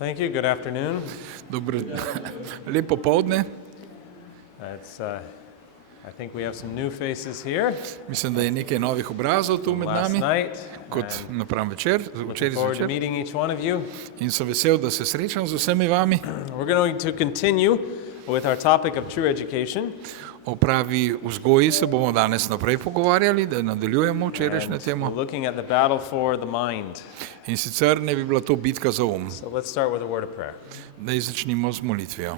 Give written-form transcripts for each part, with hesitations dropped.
Thank you. Good afternoon. Lepo popoldne. I think we have some new faces here. Mislim, da je nekaj novih obrazov tu med Last nami, night. kot napram včeraj Looking forward to zvečer. meeting each one of you. In sem vesel, da se srečam z vsemi vami. We're going to continue with our topic of true education. O pravi vzgoji se bomo danes naprej pogovarjali, da nadaljujemo včerajšnjo And temo. we're looking at the battle for the mind. In sicer ne bi bila to bitka za um. So let's start with a word of prayer. Zdaj začnimo z molitvijo.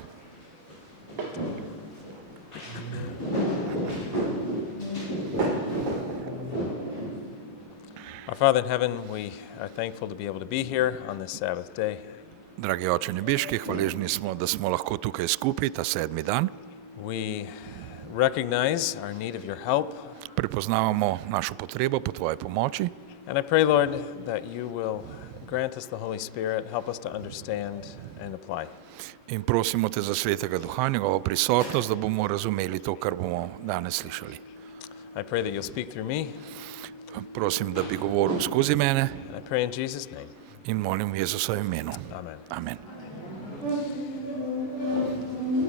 Our Father in heaven, we are thankful to be able to be here on this Sabbath day. Dragi oče nebeški, hvaležni smo, da smo lahko tukaj skupaj ta 7. dan. We recognize our need of your help. Prepoznavamo našo potrebo po tvoji pomoči. And I pray, Lord, that you will grant us the Holy Spirit, help us to understand and apply. In prosimo te za Svetega Duha, njegovo prisotnost, da bomo razumeli to, kar bomo danes slišali. I pray that you'll speak through me, Prosim, da bi govoril skozi mene and I pray in Jesus' name. in molim v Jezusovem imenu. Amen. Amen.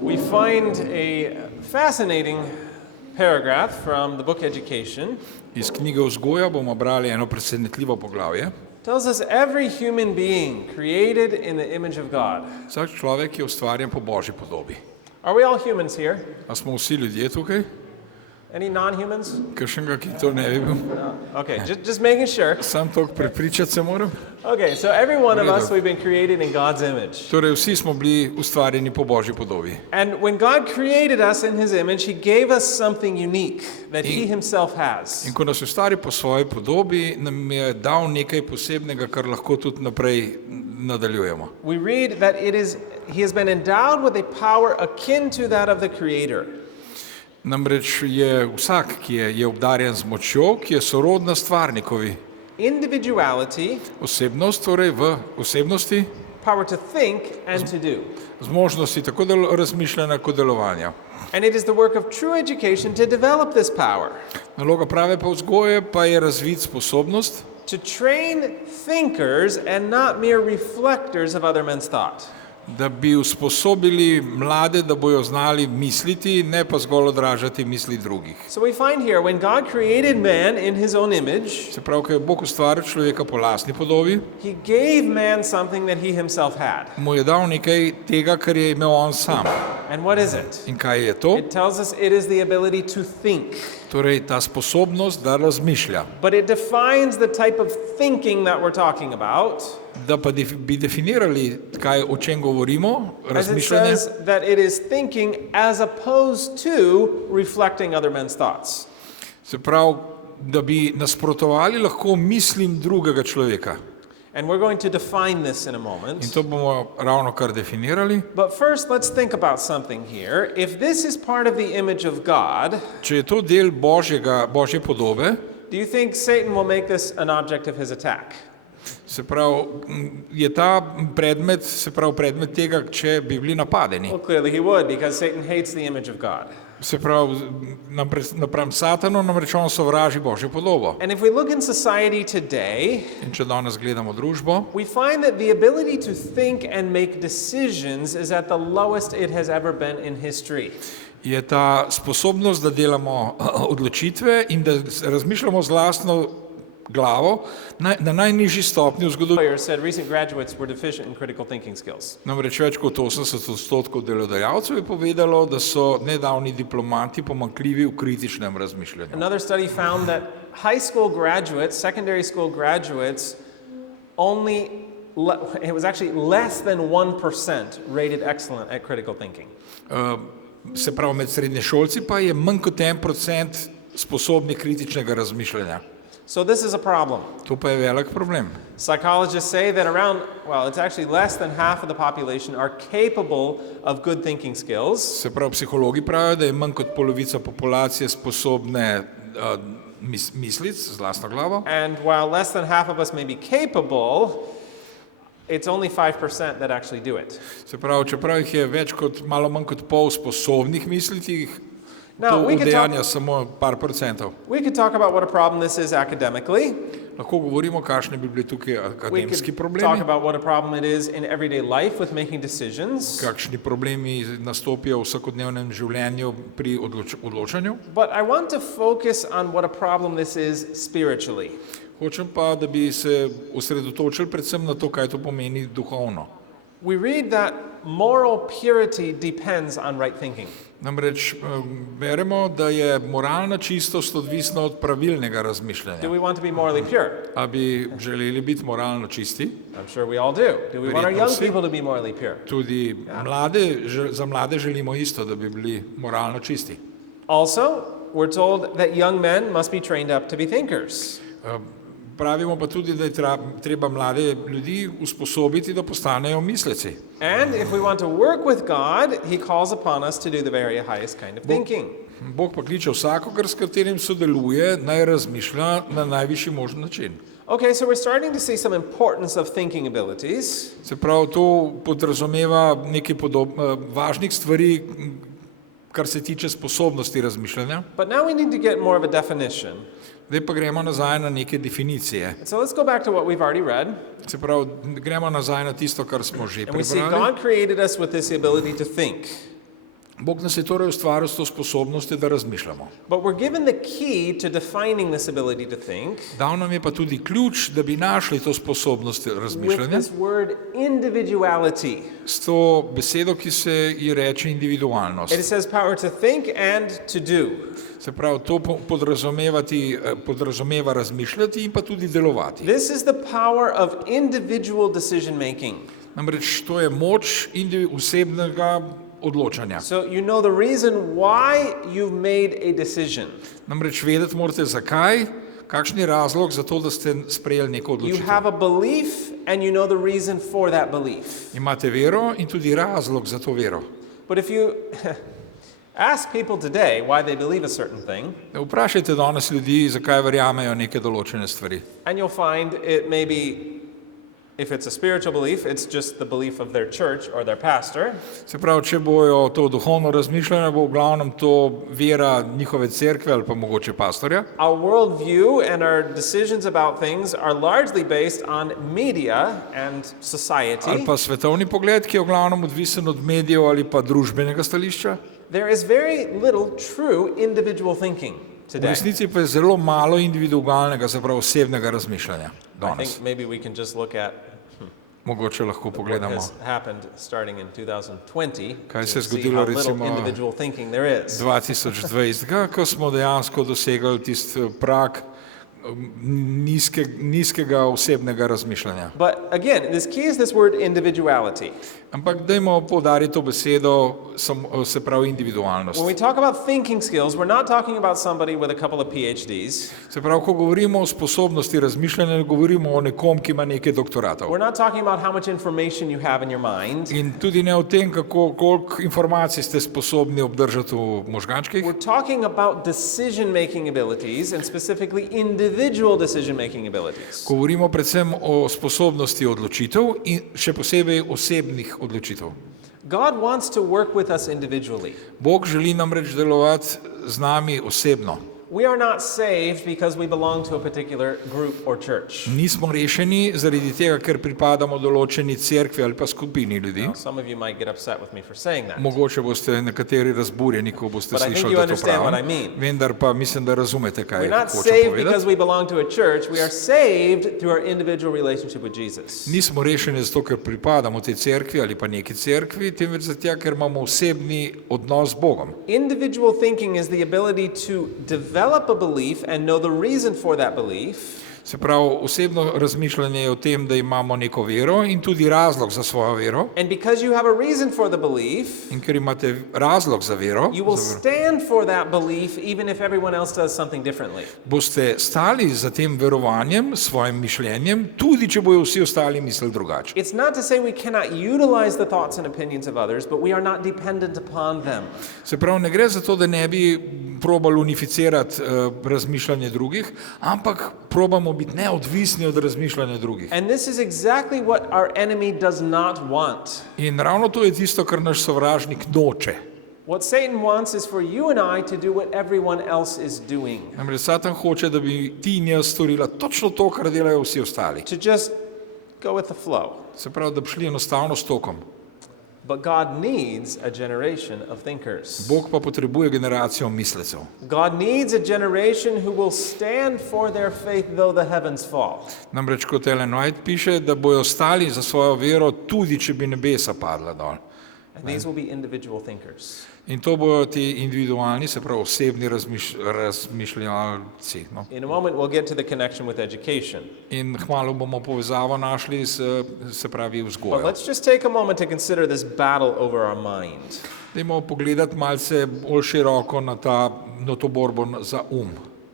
We find a fascinating paragraph from the book Education. Iz knjige Vzgoja bomo brali eno presenetljivo poglavje. Tells us every human being created in the image of God. Vsak človek je ustvarjen po Božji podobi. Are we all humans here? A smo vsi ljudje tukaj? Any non-humans? Kakšnega, ki to ne bi bil? Okay, just making sure. Sam toliko prepričati se moram. Okay, so every one of us, we've been created in God's image. Torej, vsi smo bili ustvarjeni po Božji podobi. And when God created us in his image, he gave us something unique that he himself has. In ko nas ustvari po svoji podobi, nam je dal nekaj posebnega, kar lahko tudi naprej nadaljujemo. We read that he has been endowed with a power akin to that of the Creator. Namreč je vsak, ki je obdarjen z močjo, ki je sorodna stvarnikovi. Individuality, Osebnost, torej v osebnosti, power to think and to do. zmožnosti tako razmišljanja kot delovanja. And it is the work of true education to develop this power, Naloga prave pa vzgoje pa je razviti sposobnost, to train thinkers and not mere reflectors of other men's thought. da bi usposobili mlade, da bojo znali misliti, ne pa zgolj odražati misli drugih. So we find here, when God created man in his own image, Se pravi, ko je Bog ustvaril človeka po lastni podobi, he gave man something that he himself had. mu je dal nekaj tega, kar je imel on sam. And what is it? In kaj je to? It tells us it is the ability to think. Torej, ta sposobnost, da razmišlja. But it defines the type of thinking that we're talking about. Da pa bi definirali, o čem govorimo, As it razmišljanje, says that it is thinking as opposed to reflecting other men's thoughts. se pravi, da bi nasprotovali lahko mislim drugega človeka. And we're going to define this in a In moment. to bomo ravno kar definirali. But first, let's think about something here. If this is part of the image of God, Če je to del Božje podobe, do you think Satan will make this an object of his attack? se pravi, je ta predmet tega, če bi bili napadeni. Well, clearly he would, because Satan hates the image of God. Se pravi, napram Satanu namreč on sovraži Božjo podobo. And if we look in society today, In če danes gledamo družbo, we find that the ability to think and make decisions is at the lowest it has ever been in history. je ta sposobnost, da delamo odločitve in da razmišljamo z lastno glavo na najnižji stopnji v zgodovini. Lawyer said recent graduates were deficient in critical thinking skills. Namreč več kot 80% delodajalcev je povedalo, da so nedavni diplomati pomanjkljivi v kritičnem razmišljanju. Another study found that high school graduates, secondary school graduates, it was actually less than 1% rated excellent at critical thinking. Se pravi, med srednješolci pa je manj kot 1% sposobnih kritičnega razmišljanja. So this is a problem. To pa je velik problem. Psychologists say that it's actually less than half of the population are capable of good thinking skills. Se pravi, psihologi pravijo, da je manj kot polovica populacije sposobne misliti z lastno glavo. And while less than half of us may be capable, it's only 5% that actually do it. Se pravi, čeprav jih je malo manj kot pol sposobnih misliti, Now, to udejanja samo par procentov. we could talk about what a problem this is academically. lahko govorimo, kakšne bi bili tukaj We akademski could talk problemi, about what a problem it is in everyday life with making decisions. kakšni problemi nastopijo v vsakodnevnem življenju pri odločanju. But I want to focus on what a problem this is spiritually. Hočem pa, da bi se osredotočili predvsem na to, kaj to pomeni duhovno. We read that moral purity depends on right thinking. Namreč beremo, da je moralna čistost odvisna od pravilnega Do razmišljanja. we want to be morally pure? A bi želeli biti moralno čisti? I'm sure we all do. Do we want our Verjetno young vsi. people to be morally pure? Tudi za mlade želimo isto, da bi bili moralno čisti. Also, we're told that young men must be trained up to be thinkers. Pravimo pa tudi, da je treba mlade ljudi usposobiti, da postanejo misleci. And if we want to work with God, He calls upon us to do the very highest kind of thinking. Bog pa kliče vsakogar, s katerim sodeluje, naj razmišlja na najvišji možen način. Okay, so we're starting to see some importance of thinking abilities. Se pravi, to podrazumeva nekaj važnih stvari, kar se tiče sposobnosti razmišljanja. But now we need to get more of a definition. Zdaj pa gremo nazaj na neke definicije. So let's go back to what we've already read. Se pravi, gremo nazaj na tisto, kar smo že And we see prebrali. God created us with this ability to think. Bog nas je torej ustvaril s to sposobnostjo, da razmišljamo. But we're given the key to defining this ability to think Dal nam je pa tudi ključ, da bi našli to sposobnost with razmišljanja this word individuality. s to besedo, ki se ji reče individualnost. It says power to think and to do. Se pravi, to podrazumeva razmišljati in pa tudi delovati. This is the power of individual decision making. Namreč to je moč osebnega odločanja. So you know the reason why you've made a decision. Namreč vedeti morate zakaj, kakšen je razlog za to, da ste sprejeli neko You odločitev. have a belief and you know the reason for that belief. Imate vero in tudi razlog za to vero. But if you ask people today why they believe a certain thing, Vprašajte danes ljudi, zakaj verjamejo neke določene stvari. and you'll find it may be, if it's a spiritual belief, it's just the belief of their church or their pastor. Se pravi, če bojo to duhovno razmišljanje, bo v glavnem to vera njihove cerkve ali pa mogoče pastorja. Our worldview and our decisions about things are largely based on media and Ali society. pa svetovni pogled, ki je v glavnem odvisen od medijev ali pa družbenega stališča. There is very little true individual thinking V today. resnici pa je zelo malo individualnega, se pravi osebnega razmišljanja I danes. think maybe we can just look at Mogoče lahko what pogledamo, has happened starting in 2020 Kaj se je to see zgodilo how little recimo individual thinking there is. 2020, ko smo dejansko dosegli tisti prag nizkega osebnega razmišljanja. But again, this key is this word individuality. Ampak dajmo poudariti to besedo, se pravi individualnost. When we talk about thinking skills, we're not talking about somebody with a couple of PhDs. Se pravi, ko govorimo o sposobnosti razmišljanja, govorimo o nekom, ki ima nekaj doktoratov. We're not talking about how much information you have in your mind. In tudi ne o tem, koliko informacij ste sposobni obdržati v možgančkih. We're talking about decision-making abilities and specifically individual decision-making abilities. Govorimo predvsem o sposobnosti odločitev in še posebej osebnih odločitev. God wants to work with us individually. Bog želi namreč delovati z nami osebno. We are not saved because we belong to a particular group or church. Nismo rešeni zaradi tega, ker pripadamo določeni cerkvi ali pa skupini ljudi. Some of you might get upset with me for saying that. Mogoče boste nekateri razburjeni, ko boste But I think slišali, you da to understand what I pravim. mean. Vendar pa mislim, da razumete, kaj We're not hočem saved because povedati. we belong to a church. We are saved through our individual relationship with Jesus. Nismo rešeni zato, ker pripadamo tej cerkvi ali pa neki cerkvi, temveč zato, ker imamo osebni odnos z Bogom. Individual thinking is the ability to develop a belief and know the reason for that belief, Se pravi, osebno razmišljanje je o tem, da imamo neko vero in tudi razlog za svojo vero. and because you have a reason for the belief, In ker imate razlog za vero, you will stand for that belief even if everyone else does something differently. boste stali za tem verovanjem, svojim mišljenjem, tudi če bojo vsi ostali mislili drugače. It's not to say we cannot utilize the thoughts and opinions of others, but we are not dependent upon them. Se pravi, ne gre za to, da ne bi probali unificirati razmišljanje drugih, ampak probamo biti neodvisni od razmišljanja drugih. And this is exactly what our enemy does not want. In ravno to je tisto, kar naš sovražnik noče. What Satan wants is for you and I to do what everyone else is doing. Namreč Satan hoče, da bi ti in jaz storila točno to, kar delajo vsi ostali. To just go with the flow. Se pravi, da bi šli enostavno s tokom. But God needs a generation of thinkers. Bog pa potrebuje generacijo mislecev. God needs a generation who will stand for their faith though the heavens fall. Namreč kot Ellen White piše, da bojo stali za svojo vero, tudi če bi nebesa padla dol. And these will be individual thinkers. In to bojo ti individualni, se pravi osebni razmišljalci. No. In a moment we'll get to the connection with education. In hmalo bomo povezavo našli se pravi But vzgojo. let's just take a moment to consider this battle over our mind. Dajmo pogledati malce bolj široko na to borbo za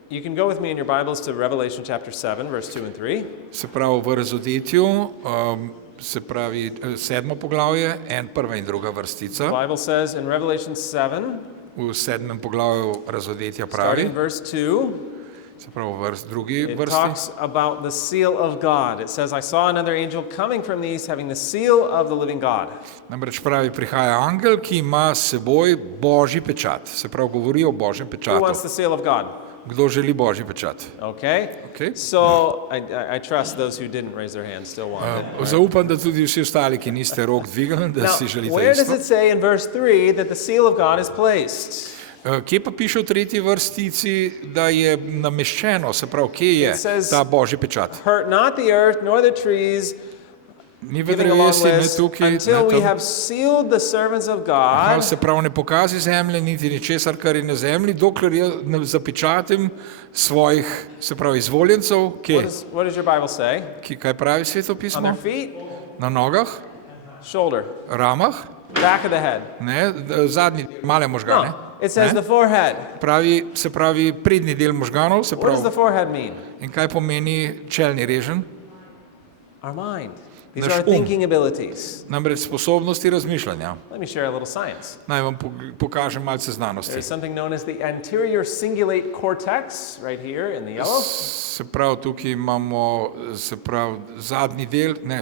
You can go with me in your Bibles to Revelation chapter 7, verse 2 and 3. Se pravi v Razodetju, se pravi 7. poglavje, prva in druga The vrstica. Bible says in Revelation 7, V 7. poglavju Razodetja starting pravi, in verse 2, se pravi v drugi it vrsti, talks about the seal of God. It says, I saw another angel coming from the east having the seal of the living God. namreč pravi, prihaja angel, ki ima s seboj Božji pečat. Se pravi, govori o Božjem Who pečatu. wants the seal of God? Kdo želi Božji pečat? Okay. Okay. So I trust those who didn't raise their hands still want it. right? Zaupam, da tudi vsi ostali, ki niste rok dvignili, da Now, si želite where does isto. it say in verse 3 that the seal of God is placed? Kje pa piše v tretji vrstici, da je nameščeno, se pravi, kje je It says- ta Božji pečat? Hurt not the earth nor the trees, Ni v giving a long drevesi, ne list, tukaj, until ne we tam. have sealed the servants of Aha, God. se pravi, ne pokazi zemlje, niti ničesar, kar je na zemlji, dokler je ne zapečatim svojih, se pravi, izvoljencev, kje? What does your Bible say? Kaj pravi Sveto On pismo? their feet, Na nogah, shoulder, ramah, back of the head. ne, zadnji del, male možgane. No, it says the forehead. Se pravi, prednji del možganov, se What does the pravi, forehead mean? in kaj pomeni čelni reženj? Our mind. These Naš are our thinking abilities. Namreč sposobnosti razmišljanja. Let me share a little science. Naj vam pokažem malce znanosti. There's something known as the anterior cingulate cortex right here in the yellow. Se pravi, tukaj imamo, se pravi, zadnji del, ne,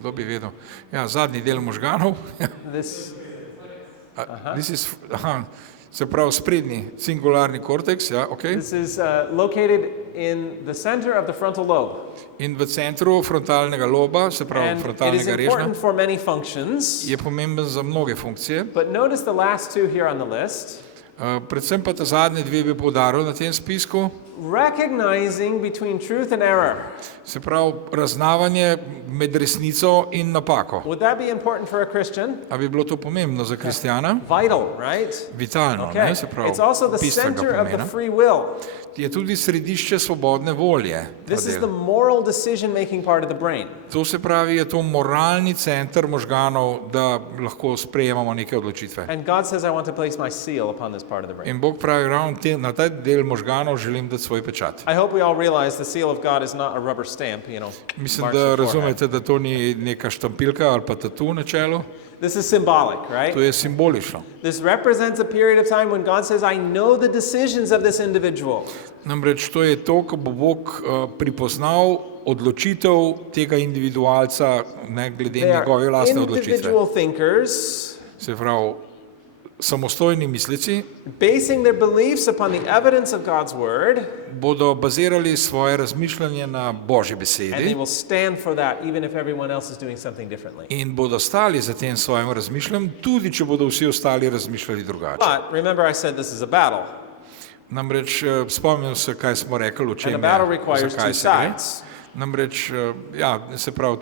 kdo bi vedel, ja, zadnji del možganov, This se pravi, sprednji singularni korteks, ja, ok. This is located in the center of the frontal lobe. In v centru frontalnega loba, se pravi, And it is frontalnega režnja, important for many functions. je pomemben za mnoge funkcije. But notice the last two here on the list. Predvsem pa ta zadnje dve bi poudaril na tem spisku, Recognizing between truth and error. se pravi, raznavanje med resnico in napako. Would that be important for a Christian? A bi bilo to pomembno za kristjana? Vital, right? Vitalno, Okay. ne, se pravi, It's also the bistvenega center of the pomena. free will. Je tudi središče svobodne volje. ta This is del. the moral decision-making part of the brain. To se pravi, je to moralni center možganov, da lahko sprejemamo neke odločitve. And God says, I want to place my seal upon this part of the brain. In Bog pravi, ravno na ta del možganov želim dati svoj pečat. I hope we all realize the seal of God is not a rubber stamp, Mislim, marks da your forehead. razumete, da to ni neka štampilka ali pa tatu na čelu, This is symbolic, right? to je simbolično. This represents a period of time when God says, I know the decisions of this individual. Namreč to je to, ko bo Bog pripoznal odločitev tega individualca, ne glede They na are njegove lastne odločitve. individual thinkers, Se pravi, samostojni mislici basing their beliefs upon the evidence of God's word, bodo bazirali svoje razmišljanje na Božji and they besedi will stand for that even if everyone else is doing something differently. in bodo stali za tem svojim razmišljanjem, tudi če bodo vsi ostali razmišljali drugače. But remember, I said this is a battle, Namreč spomnim se, kaj smo rekli, o and čem a battle je, requires zakaj two se gre. sides. Namreč, ja, se pravi,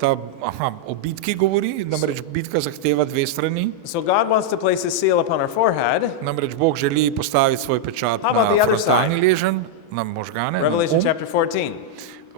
o bitki govori, namreč bitka zahteva dve strani. So God wants to place his seal upon our forehead. Namreč Bog želi postaviti svoj pečat How about the na other frontalni side? leženj, na možgane, na Revelation chapter 14.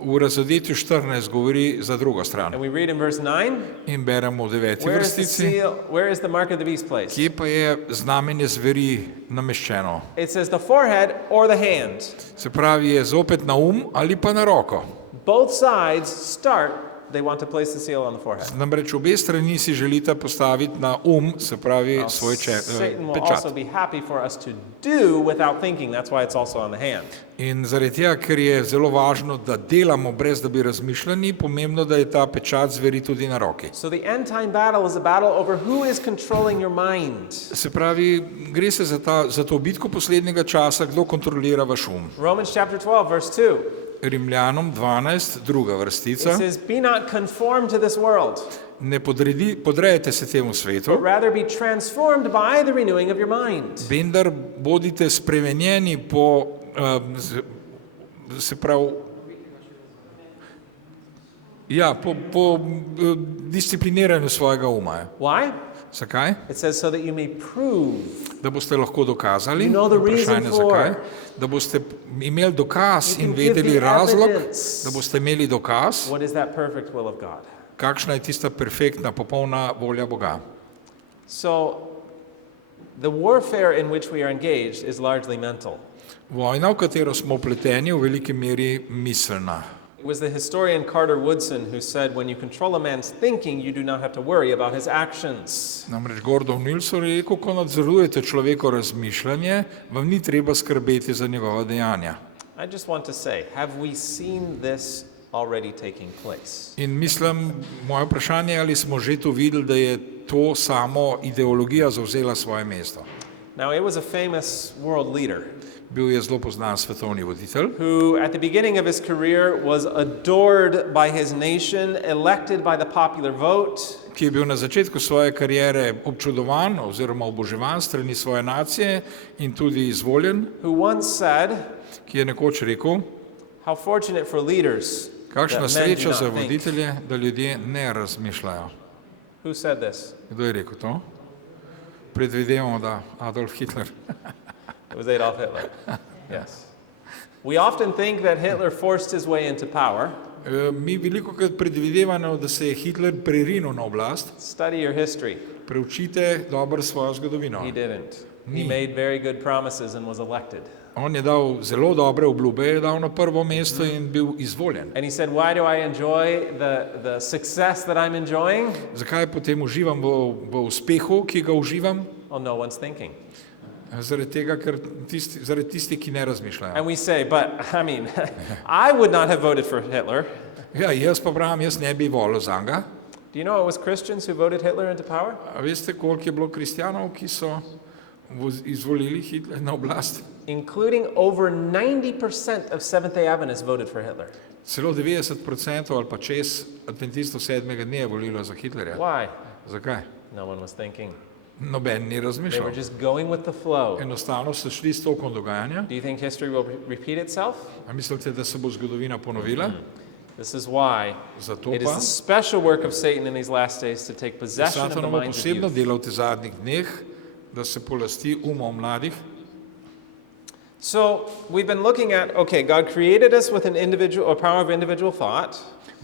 V Razodetju 14 govori za drugo stran. And we read in verse 9, In beremo v 9. where is the vrstici, seal, where is the mark of the beast placed? kje pa je znamenje zveri nameščeno. It says the forehead or the hand. Se pravi, je zopet na ali pa na roko. Both sides start they want to place the seal on the forehead. Namreč obe strani si želita postaviti na se pravi svoj Satan will pečat. also be happy for us to do without thinking. That's why it's also on the hand. In zaradi tega, ker je zelo važno, da delamo brez da bi razmišljali, pomembno, da je ta pečat zveri tudi na roki. So the end time battle is a battle over who is controlling your mind. Se pravi, gre se za to bitko poslednjega časa, kdo kontrolira vaš Romans chapter 12, verse 2. Rimljanom 12, druga It vrstica. says, be not conformed to this world, Ne podrejte se temu but svetu, rather be transformed by the renewing of your mind. vendar bodite spremenjeni po, se pravi, po discipliniranju svojega uma. Why? Zakaj? It says so that you may prove. Da boste lahko dokazali, You know the reason vprašanje for. zakaj, da boste imeli dokaz You in can give vedeli the razlog, evidence. da boste imeli dokaz, What is that perfect will of God? kakšna je tista perfektna, popolna volja Boga. So the warfare in which we are engaged is largely mental. Vojna, v katero smo vpleteni, v veliki meri miselna. It was the historian Carter Woodson who said, when you control a man's thinking, you do not have to worry about his actions. Namreč Gordon Nilsson je rekel, ko nadzorujete človeko razmišljanje, vam ni treba skrbeti za njegova dejanja. I just want to say, have we seen this already taking place? In mislim, moje vprašanje je, ali smo že to videli, da je to samo ideologija zavzela svoje mesto. Now, it was a famous world leader Bil je zelo poznan svetovni voditelj, who, at the beginning of his career, was adored by his nation, elected by the popular vote, ki je bil na začetku svoje kariere občudovan oziroma oboževan strani svoje nacije in tudi izvoljen, who once said, ki je nekoč rekel, how fortunate for leaders kakšna that men do sreča za not think. voditelje, da ljudje ne razmišljajo. Who said this? Kdo je rekel to? Predvidevamo, da Adolf Hitler. It was Adolf Hitler. Yes. We often think that Hitler forced his way into power. Mi veliko krat predvidevamo, da se je Hitler prerinil na oblast. Study your history. Preučite dobro svojo zgodovino. He didn't. He Ni. made very good promises and was elected. On je dal zelo dobre obljube, je dal na prvo mesto in bil izvoljen. And he said, why do I enjoy the success that I'm enjoying? Zakaj potem uživam v uspehu, ki ga uživam? Well, no one's thinking. Zaradi tega, ker zaradi tistih, ki ne razmišljajo. And we say, but I mean, I would not have voted for Hitler. Ja, jaz pa pravim, jaz ne bi volil za njega. Do you know it was Christians who voted Hitler into power? A veste, koliko je bilo kristjanov, ki so izvolili Hitler na oblast? Including over 90% of Seventh-day Adventists voted for Hitler. Celo 90% ali pa čez adventistov 7. dne je volilo za Hitlerja. Why? Zakaj? No one was thinking. Noben ni They razmišljal. were just going with the flow. Enostavno so šli s tokom dogajanja. Do you think history will repeat itself? A mislite, da se bo zgodovina ponovila? This is why Zato it is pa the special work of Satan in these last days to take possession of the Satanovo minds of posebno youth. dela v teh zadnjih dneh, da se polasti umov mladih. So we've been looking at, okay, God created us with an individual, a power of individual thought.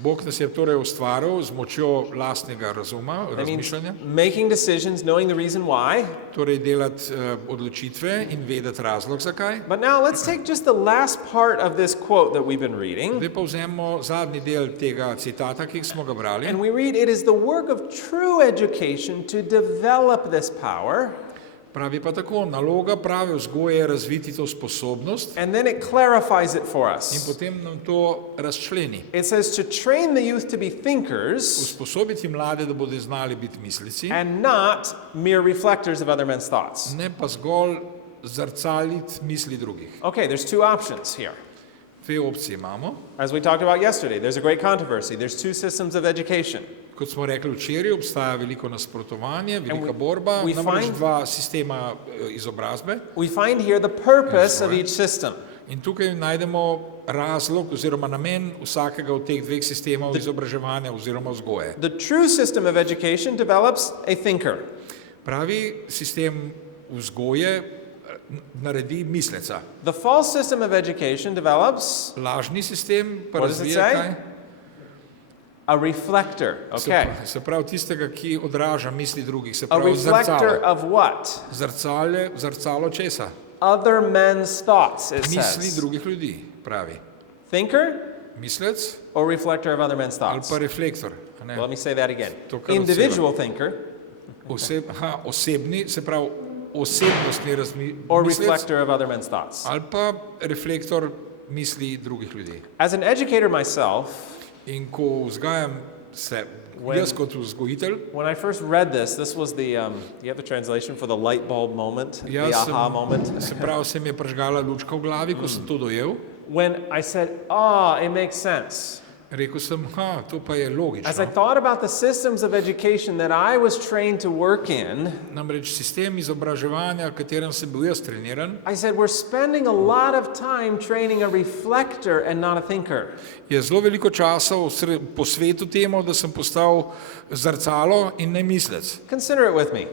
Bog nas je torej ustvaril z močjo lastnega razuma, That means razmišljanja, making decisions, knowing the reason why. torej delati odločitve in vedeti razlog zakaj. But now let's take just the last part of this quote that we've been reading. Zdaj pa vzemimo zadnji del tega citata, ki smo ga brali. And we read, it is the work of true education to develop this power. Pravi pa tako, naloga prave vzgoje je razviti to sposobnost And then it clarifies it for in us. potem nam to razčleni. It says to train the youth to be thinkers Usposobiti mlade, da bodo znali biti mislici, and not mere reflectors of other men's thoughts. ne pa zgolj zrcaliti misli drugih. Okay, there's two options here. Dve opcije imamo. As we talked about yesterday, there's a great controversy. There's two systems of education. Kot smo rekli včeraj, obstaja veliko nasprotovanje, velika we- borba, we namreč find- dva sistema izobrazbe. We find here the purpose of each system. In tukaj najdemo razlog oziroma namen vsakega od teh dveh sistemov izobraževanja oziroma vzgoje. The true system of education develops a thinker. Pravi sistem vzgoje naredi misleca. The false system of education develops Lažni sistem pa What does it razvija say? kaj? a reflector. Okay. Se pravi tistega, ki odraža misli drugih, se A pravi reflector zrcalo. of what? Zrcalo česa? Other men's thoughts, it Misli says. drugih ljudi, pravi. Thinker, mislec or reflector of other men's ali thoughts? pa reflektor. a ne. Let me say that again. To, kar Individual thinker Osebni, se pravi osebnostni or mislec reflector of other men's thoughts. ali pa reflektor misli drugih ljudi. As an educator myself, In ko vzgajam se, jaz kot vzgojitelj, when I first read this, this was the, you have the translation for the light bulb moment, the jaz aha moment. se pravi, se mi je prižgala lučka v glavi, ko sem to dojel. When I said, it makes sense. Rekel sem, to pa je As I logično. thought about the systems of education that I was trained to work in, Namreč sistem izobraževanja, v katerem sem bil jaz treniran, I said, we're spending a lot of time training a reflector and not a thinker. je zelo veliko časa posvetil temu, da sem postal zrcalo in ne mislec. Consider it with me.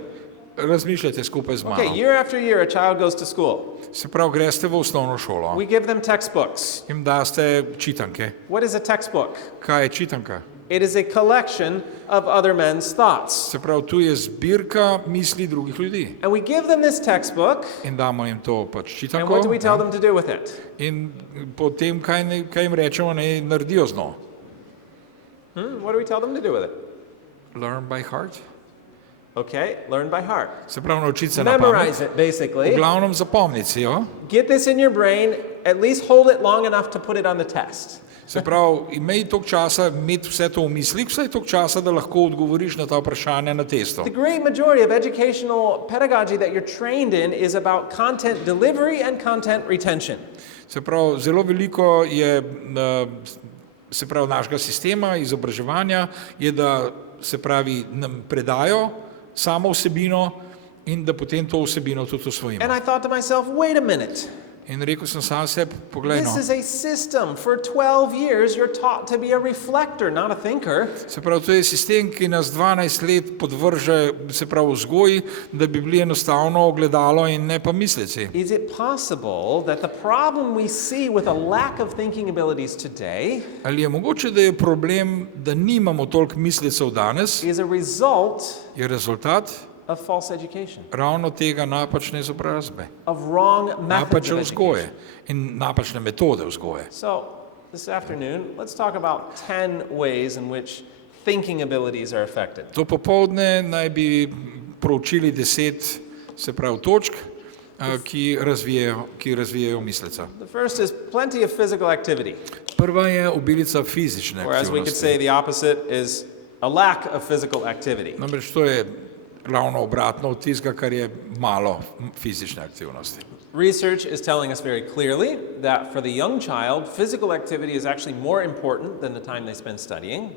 Razmišljajte skupaj z Okay, mano. year after year, a child goes to school. Se pravi, greste v osnovno šolo, We give them textbooks. jim daste čitanke. What is a textbook? Kaj je čitanka? It is a collection of other men's thoughts. Se pravi, tu je zbirka misli drugih ljudi. And we give them this textbook, In damo jim to pač and čitanko. what do we tell them to do with it? In potem, kaj jim rečemo, naj naredijo z njo. What do we tell them to do with it? Learn by heart. Okay, learn by heart. Se pravi, naučiti se na Memorize pamet. it, V basically. glavnem zapomniti si jo. Get this in your brain, at least hold it long enough to put it on the test. Se pravi, imej toliko časa, imeti vse to v mislih, vsaj toliko časa, da lahko odgovoriš na ta vprašanja na testu. The great majority of educational pedagogy that you're trained in is about content delivery and content retention. Se pravi, zelo veliko je, se pravi, našega sistema izobraževanja je, da se pravi, nam predajo samo vsebino in da potem to vsebino tudi usvojimo. And I thought to myself, wait a minute. In rekel sem sam sebi, poglej no, This is a system. For 12 years, you're taught to be a reflector, not a thinker. se pravi, to je sistem, ki nas 12 let podvrže, se pravi, vzgoji, da bi bili enostavno ogledalo in ne pa misleci. Is it possible that the problem we see with a lack of thinking abilities today Ali je mogoče, da je problem, da nimamo toliko mislecev danes, is a result je rezultat of false education, ravno tega napačne izobrazbe, of wrong methods napačne of vzgoje education? in napačne metode vzgoje. So, this afternoon, let's talk about 10 ways in which thinking abilities are affected. To popovdne naj bi proučili 10, se pravi, točk, ki razvijajo misleca. The first is plenty of physical activity, Prva je obilica fizične whereas we could aktivnosti. say the opposite is a lack of physical activity. Namreč to je ravno obratno od tistega, kar je malo fizične aktivnosti. Research is telling us very clearly that for the young child, physical activity is actually more important than the time they spend studying.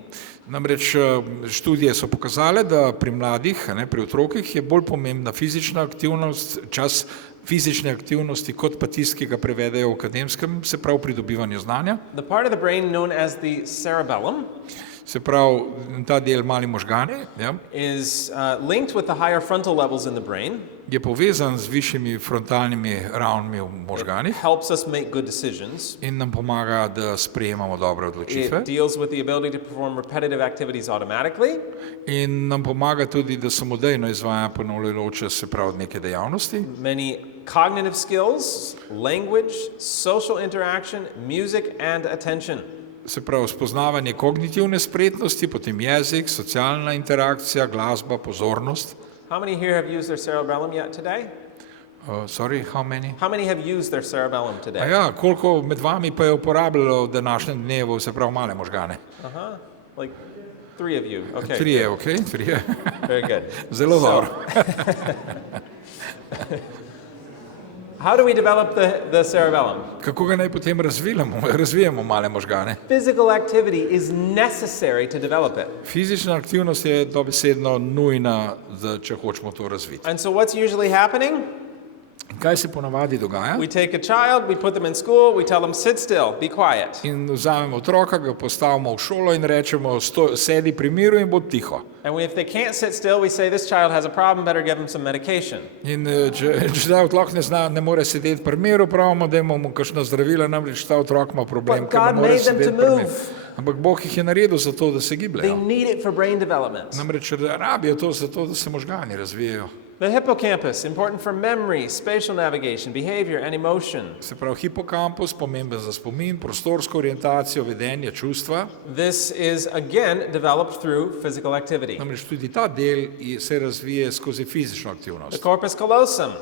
Namreč študije so pokazale, da pri mladih, pri otrokih je bolj pomembna fizična aktivnost, čas fizične aktivnosti, kot pa tisti, ki ga prevedejo v akademskem, se pravi pridobivanju znanja. The part of the brain known as the cerebellum Se pravi, ta del mali možgani is linked with the higher frontal levels in the brain. je povezan z višjimi frontalnimi ravnmi v možganih Helps us make good decisions. in nam pomaga, da sprejemamo dobre odločitve It deals with the ability to perform repetitive activities automatically. in nam pomaga tudi, da samodejno izvaja ponavljajoče se pravi neke dejavnosti. Many cognitive skills, language, social interaction, music, and attention. Se pravi, spoznavanje kognitivne spretnosti, potem jezik, socialna interakcija, glasba, pozornost. How many here have used their cerebellum yet today? Sorry, how many? How many have used their cerebellum A today? ja, koliko med vami pa je uporabljalo v današnjem dnevu, se pravi, male možgane? Like 3 of you. Okay. Trije, ok? Trije. Very good. Zelo dobro. How do we develop the cerebellum? Kako ga naj potem razvijemo male možgane? Physical activity is necessary to develop it. Fizična aktivnost je dobesedno nujna, če hočemo to razviti. And so what's usually happening? Kaj se ponavadi dogaja? We take a child, we put them in school, we tell them sit still, be quiet. In vzamemo otroka, ga postavimo v šolo in rečemo, sedi pri miru in bod tiho. And if they can't sit still, we say this child has a problem, better give them some medication. In če ta otrok ne more sedeti pri miru, pravimo, da imamo kakšno zdravilo, namreč ta otrok ima problem, But ker ne God more made them sedeti to pri miru. move. Ampak Bog jih je naredil za to, da se They gibljajo. need it for brain development. Namreč rabijo to zato, da se možgani razvijajo. The hippocampus, important for memory, spatial navigation, behavior, and emotion. Se pravi, hipokampus, pomemben za spomin, prostorsko orientacijo, vedenje, čustva. This is again developed through physical activity. Namreč tudi ta del se razvije skozi fizično The aktivnost. corpus callosum,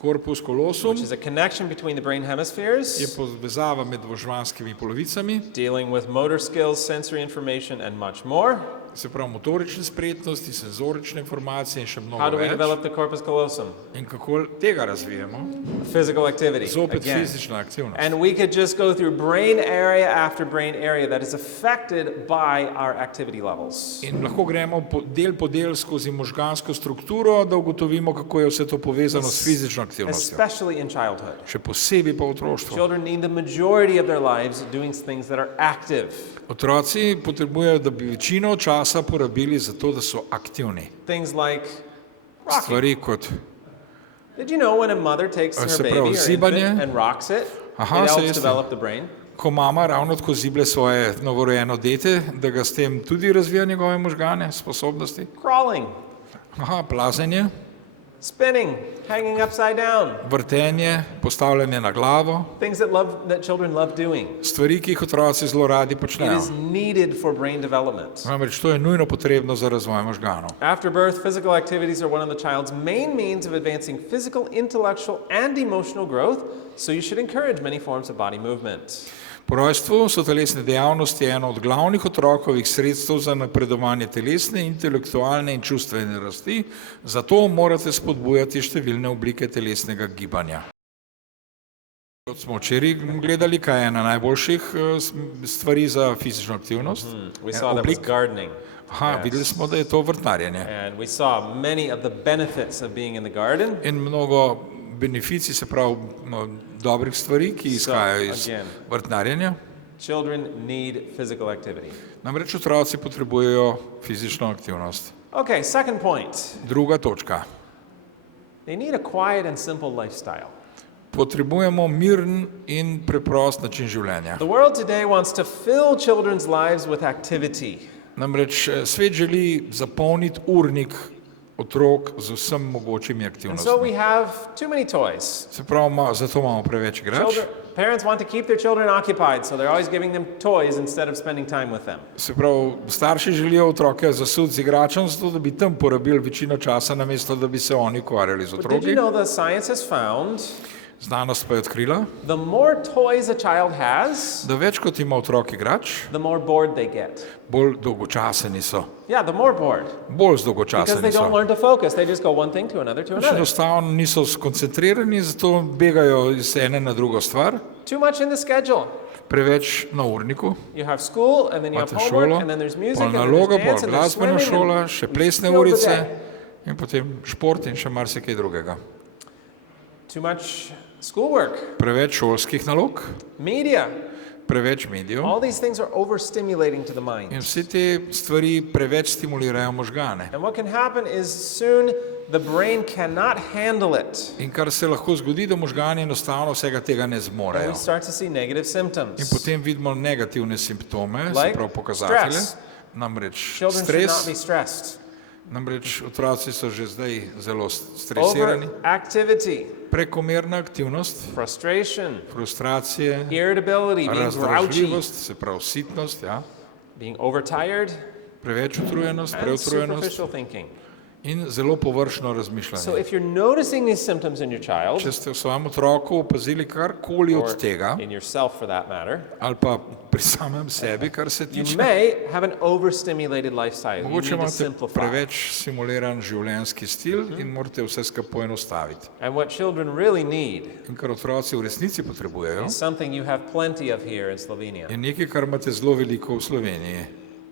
Corpus callosum which is a connection between the brain je hemispheres, povezava med možganskimi polovicami, dealing with motor skills, sensory information, and much more. se pravi motorične spretnosti, senzorične informacije in še How mnogo do we več. develop the corpus callosum? In kako tega razvijemo? Physical activity. Zopet Again. fizična aktivnost. And we could just go through brain area after brain area that is affected by our activity levels. In lahko gremo del po del skozi možgansko strukturo, da ugotovimo, kako je vse to povezano s fizično aktivnostjo. Especially in childhood. Še posebej pa v otroštvu. Children need the majority of their lives doing things that are active. Otroci potrebujejo, da bi večino časa porabili za to, da so aktivni. Things like rocking. Stvari kot, Did you know when a mother takes her se baby pravi, or zibanje? infant and rocks it, Aha, it saj helps veste. develop the brain? ko mama ravno tako zible svoje novorojeno dete, da ga s tem tudi razvija njegove možgane, sposobnosti. Crawling, Aha, plazenje, spinning, hanging upside down, vrtenje, postavljanje na glavo, things that children love doing. stvari, ki jih otroci zelo radi It počnejo. is needed for brain development. Namreč to je nujno potrebno za razvoj možganov. After birth, physical activities are one of the child's main means of advancing physical, intellectual, and emotional growth, so you should encourage many forms of body movement. Po rojstvu so telesne dejavnosti eno od glavnih otrokovih sredstev za napredovanje telesne, intelektualne in čustvene rasti, zato morate spodbujati številne oblike telesnega gibanja. Kot smo včeraj gledali, kaj je ena najboljših stvari za fizično aktivnost. We saw that was gardening. Aha, videli smo, da je to vrtnarjenje. And we saw many of the benefits of being in the garden. In mnogo beneficij, se pravi dobrih stvari, ki izhajajo iz again. vrtnarjenja. Children need physical activity. Namreč otroci potrebujejo fizično aktivnost. Okay, second point. Druga točka. They need a quiet and simple lifestyle. Potrebujemo miren in preprost način življenja. The world today wants to fill children's lives with activity. Namreč svet želi zapolniti urnik otrok z vsem mogočimi And so aktivnostmi. we have too many toys. Se pravi, zato imamo preveč igrač. Parents want to keep their children occupied, so they're always giving them toys instead of spending time with them. Se pravi, starši želijo otroke zasuti z igračem, zato da bi tam porabili večino časa, namesto da bi se oni ukvarjali z But did otroki. you know that science has found Znanost pa je odkrila, the more toys a child has, da več kot ima otrok igrač, the more bored they get? bolj dolgočaseni so. Yeah, the more bored. Bolj Because they zdolgočaseni don't so. learn to focus. They just go one thing to another to Pač another. enostavno niso skoncentrirani, zato begajo iz ene na drugo stvar. Too much in the schedule. Preveč na urniku, You have school, and then you have imate homework, šolo, and then there's music, pol and then naloga, there's pol dance, and there's glasbena swimming, šola, and še plesne fill the urice day. in potem šport in še marsikaj drugega. Too much schoolwork, Preveč šolskih nalog, media. preveč medijev All these things are overstimulating to the mind. in vse te stvari preveč stimulirajo možgane. And what can happen is soon the brain cannot handle it. In kar se lahko zgodi, da možgani enostavno vsega tega ne And zmorejo. we start to see negative In symptoms. potem vidimo negativne simptome, se Like pravi pokazatelje, stress. namreč Children should not stres, be stressed. namreč otroci so že zdaj zelo stresirani. Overactivity, Prekomerna aktivnost, frustration, frustracije, irritability, being grouchy, razdražljivost, se pravi sitnost, ja, being overtired, preveč utrujenost, and preutrujenost superficial thinking. in zelo površno So razmišljanje. if you're noticing these symptoms in your child, Če ste v svojem otroku opazili karkoli or od tega, in yourself for that matter, ali pa pri samem sebi, kar se you tiče, may have an overstimulated lifestyle. You mogoče need to imate simplify. preveč simuliran življenjski stil in morate vse skupaj poenostaviti. And what children really need In kar otroci v resnici potrebujejo, is something you have plenty of here in Slovenia. je nekaj, kar imate zelo veliko v Sloveniji.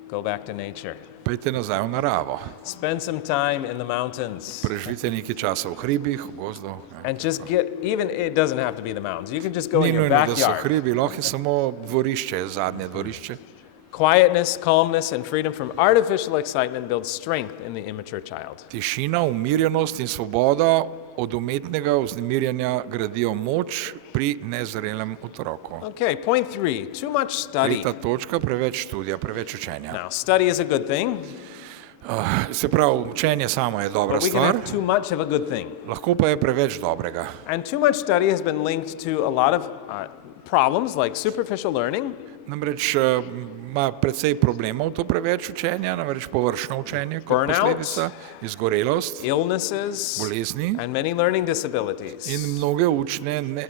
Go back to nature. Pojdite nazaj v naravo, Spend some time in the mountains. preživite nekaj časa v hribih, v gozdu. And just get, even it doesn't have to be the mountains. You can just go Ni in your nujno, da so backyard. hribi, lahko je samo dvorišče, zadnje dvorišče. Quietness, calmness, and freedom from artificial excitement build strength in the immature child. Tišina, umirjenost in svoboda od umetnega vznemirjanja gradijo moč pri nezrelem otroku. Okay, point 3. Too much study. Tretja točka, preveč študija, preveč učenja. Now, study is a good thing. Se pravi, učenje samo je dobra but we can stvar, have too much of a good thing. lahko pa je preveč dobrega. And too much study has been linked to a lot of problems like superficial learning, Namreč ima precej problemov to preveč učenja, namreč površno učenje kot Burnout. posledica, izgorelost, illnesses, bolezni and many learning disabilities. in mnoge učne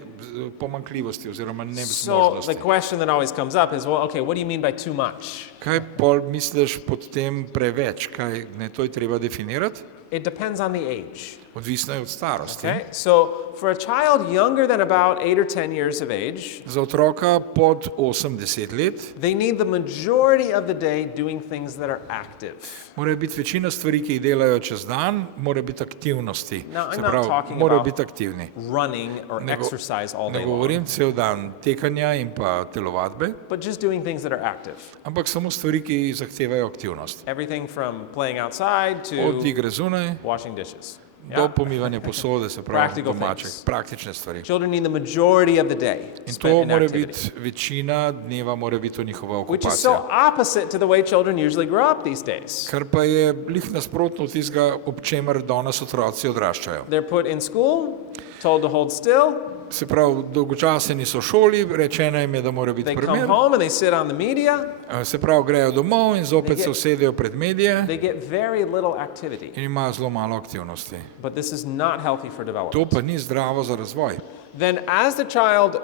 pomanjkljivosti oziroma So the nezmožnosti. question that always comes up is, well, okay, what do you mean by too much? Kaj pol misliš pod tem preveč? Kaj, ne, to je treba definirati? It depends on the age. Odvisno je od starosti. Okay, so for a child younger than about 8 or 10 years of age, Za otroka pod 80 let they need the majority of the day doing things that are active. mora biti večina stvari, ki jih delajo čez dan, mora biti aktivnosti. No, I'm Se not pravi, talking morajo about biti aktivni. Running or Ne go- exercise all Ne day long, govorim cel dan tekanja in pa telovadbe, but just doing things that are active. ampak samo stvari, ki zahtevajo aktivnost. Everything from playing outside Od to igre zunaj washing dishes. do Yeah? pomivanja posode, se pravi Practical domače, things. praktične stvari. Children need the majority of the day In spent to in mora activity, biti večina dneva, mora biti to njihova which is so okupacija. opposite to the way children usually grow up these days. Kar pa je lih nasprotno od tistega, ob čemer danes otroci odraščajo. They're put in school, told to hold still. Se pravi, dolgočaseni so v šoli, rečeno jim je, da mora biti They come primer. home and they sit on the media. Se pravi, grejo domov in zopet se usedejo pred medije They get very little activity. in imajo zelo malo aktivnosti. But this is not healthy for To development. pa ni zdravo za razvoj. Then, as the child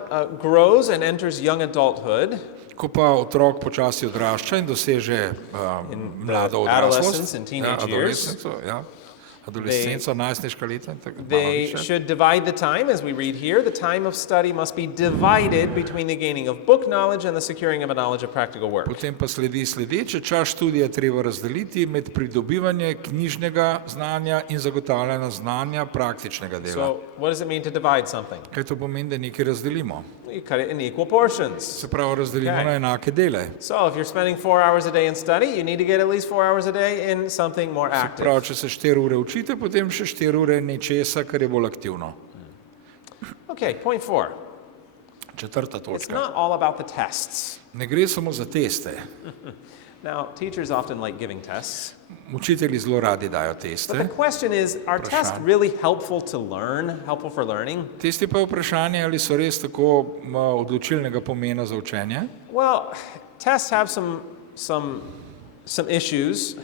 grows and enters young adulthood, Ko pa otrok počasi odrašča in doseže mlado adolescence odraslost, and teenage adolescenco, najstniška leta in tako they naprej. should divide the time, as we read here. The time of study must be divided between the gaining of book knowledge and the securing of a knowledge of practical work. Potem pa sledi sledeče, čas študija treba razdeliti med pridobivanje knjižnega znanja in zagotavljanje znanja praktičnega dela. So, what does it mean to divide something? Kaj to pomeni, da nekaj razdelimo? You cut it in equal portions. Se pravi, razdelimo Okay. na enake dele. So, if you're spending 4 hours a day in study, you need to get at least 4 hours a day in something more Se active. pravi, če se 4 ure učite, potem še 4 ure nečesa, kar je bolj aktivno. Okay, point 4. Četrta It's točka. not all about the tests. Ne gre samo za teste. Now, teachers often like giving tests. Učitelji zelo radi dajo But the teste. question is, are tests Vprašanje. really helpful to learn, helpful for learning? Testi pa je vprašanje, ali so res tako odločilnega pomena za učenje. Well, tests have some issues.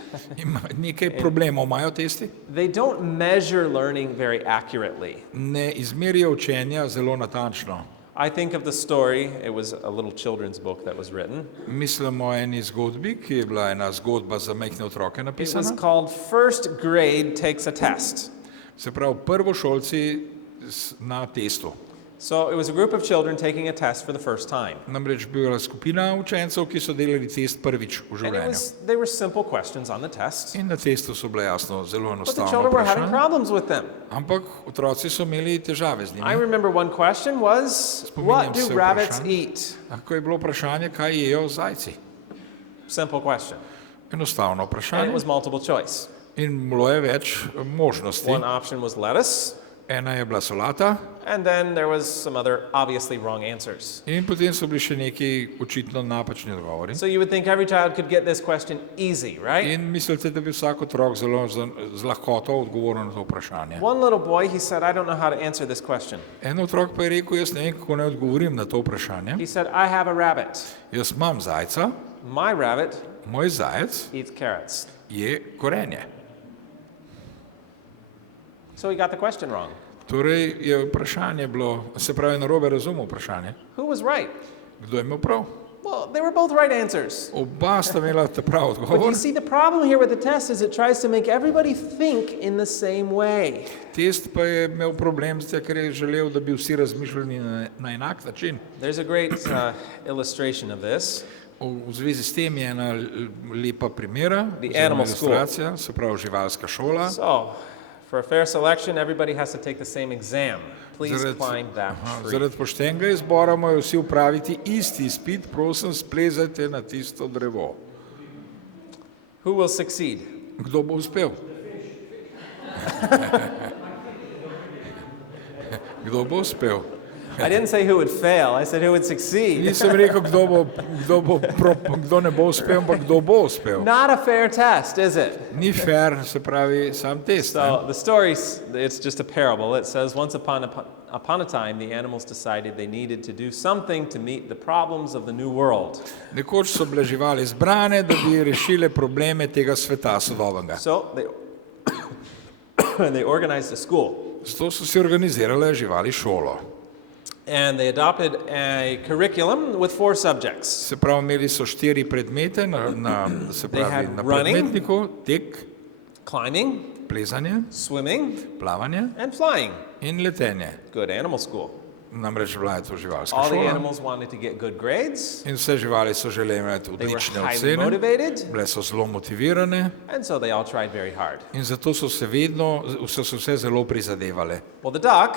Nekaj problemov imajo testi. They don't measure learning very accurately. Ne izmerijo učenja zelo natančno. I think of the story, it was a little children's book that was written. Mislimo o eni zgodbi, ki je bila ena zgodba za majhne otroke It was napisana. called First Grade Takes a Test. Se pravi, prvošolci na testu. So it was a group of children taking a test for the first time. Namreč bila skupina učencev, ki so delali test prvič v And življenju. they were simple questions on the test. In na testu so bile jasno zelo But the enostavno children were having vprašanje. problems with them. Ampak otroci so imeli težave z I njimi. remember one question was, what do se rabbits vprašanje. eat? Tako je bilo vprašanje, kaj jejo zajci. Simple question. Enostavno And it vprašanje. was multiple choice. In bilo je več možnosti. One option was lettuce, Ena je bila solata and then there was some other obviously wrong answers. in potem so bili še neki očitno napačni odgovori. So you would think every child could get this question easy, right? In mislite, da bi vsak otrok zelo z lahkoto odgovoril na to vprašanje. One little boy, he said, I don't know how to answer this question. En otrok pa je rekel, jaz ne vem, kako naj odgovorim na to vprašanje. He said, I have a rabbit. Jaz imam zajca, My rabbit moj zajec eats carrots. je korenje. So he got the question wrong. Torej je vprašanje bilo, se pravi, narobe razumel vprašanje. Who was right? Kdo je imel prav? Well, they were both right answers. Oba sta imela ta prav But odgovor. you see, the problem here with the test is it tries to make everybody think in the same way. Test pa je imel problem, zdaj, ker je želel, da bi vsi razmišljali na enak način. There's a great illustration of this. V zvezi s tem je ena lepa primera, The oziroma animal school. ilustracija, se pravi živalska šola. So, for a fair selection, everybody has to take the same exam. Please Zaradi- climb that tree. Zaradi poštenega izbora morajo vsi upraviti isti izpit, prosim, splezajte na tisto drevo. Who will succeed? Kdo bo uspel? Kdo bo uspel? I didn't say who would fail. I said who would succeed. Nisem rekel, kdo ne bo uspel, ampak kdo bo uspel. Not a fair test, is it? Ni fair, se pravi, sam test. Ne? So the story, it's just a parable. It says, once upon a time, the animals decided they needed to do something to meet the problems of the new world. Nekoč so bile živali zbrane, da bi rešile probleme tega sveta sodobnega. So they organized a school. Zato so si organizirale živali šolo. And they adopted a curriculum with 4 subjects. Se pravi, imeli so 4 predmete se pravi, had na running, predmetniku, tek, Climbing, plezanje, swimming, plavanje and flying. in letenje. Good animal school. Namreč bila je to živalska All the šola animals wanted to get good grades. in vse živali so želele imeti They were odlične highly ocene, motivated, bile so zelo motivirane and so they all tried very hard. in zato so se vse zelo prizadevale. Well, the duck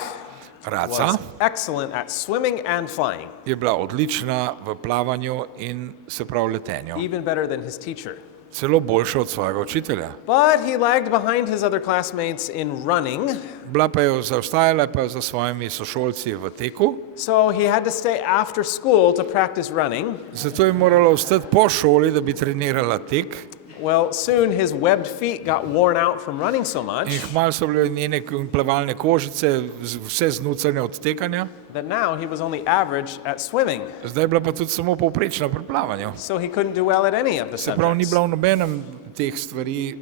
Raca was excellent at swimming and flying, je bila odlična v plavanju in se pravi letenju. even better than his teacher. Celo boljša od svojega učitelja. But he lagged behind his other classmates in running, Bila pa je zaostajala pa je za svojimi sošolci v teku, so he had to stay after school to practice running. zato je morala ostati po šoli, da bi trenirala tek. Well, soon his webbed feet got worn out from running so In much kmalu so bile njene plavalne kožice vse znucane od tekanja, that now he was only average at swimming, zdaj je bila pa tudi samo povprečna pri plavanju. so he couldn't do well at any of the Se pravi, ni subjects. bila v nobenem teh stvari.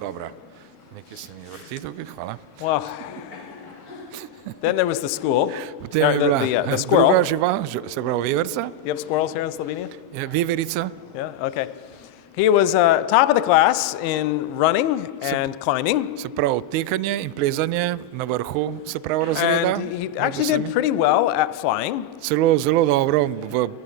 Dobro, nekaj se mi vrti tukaj, hvala. Well, then there was the school, Potem or je bila the druga squirrel. žival, se pravi veverca, You have squirrels here in Slovenia? veverica. Yeah, okay. He was top of the class in running and climbing, Se pravi, tekanje in plezanje na vrhu, se pravi, razreda. and he actually did pretty well at flying, Zelo dobro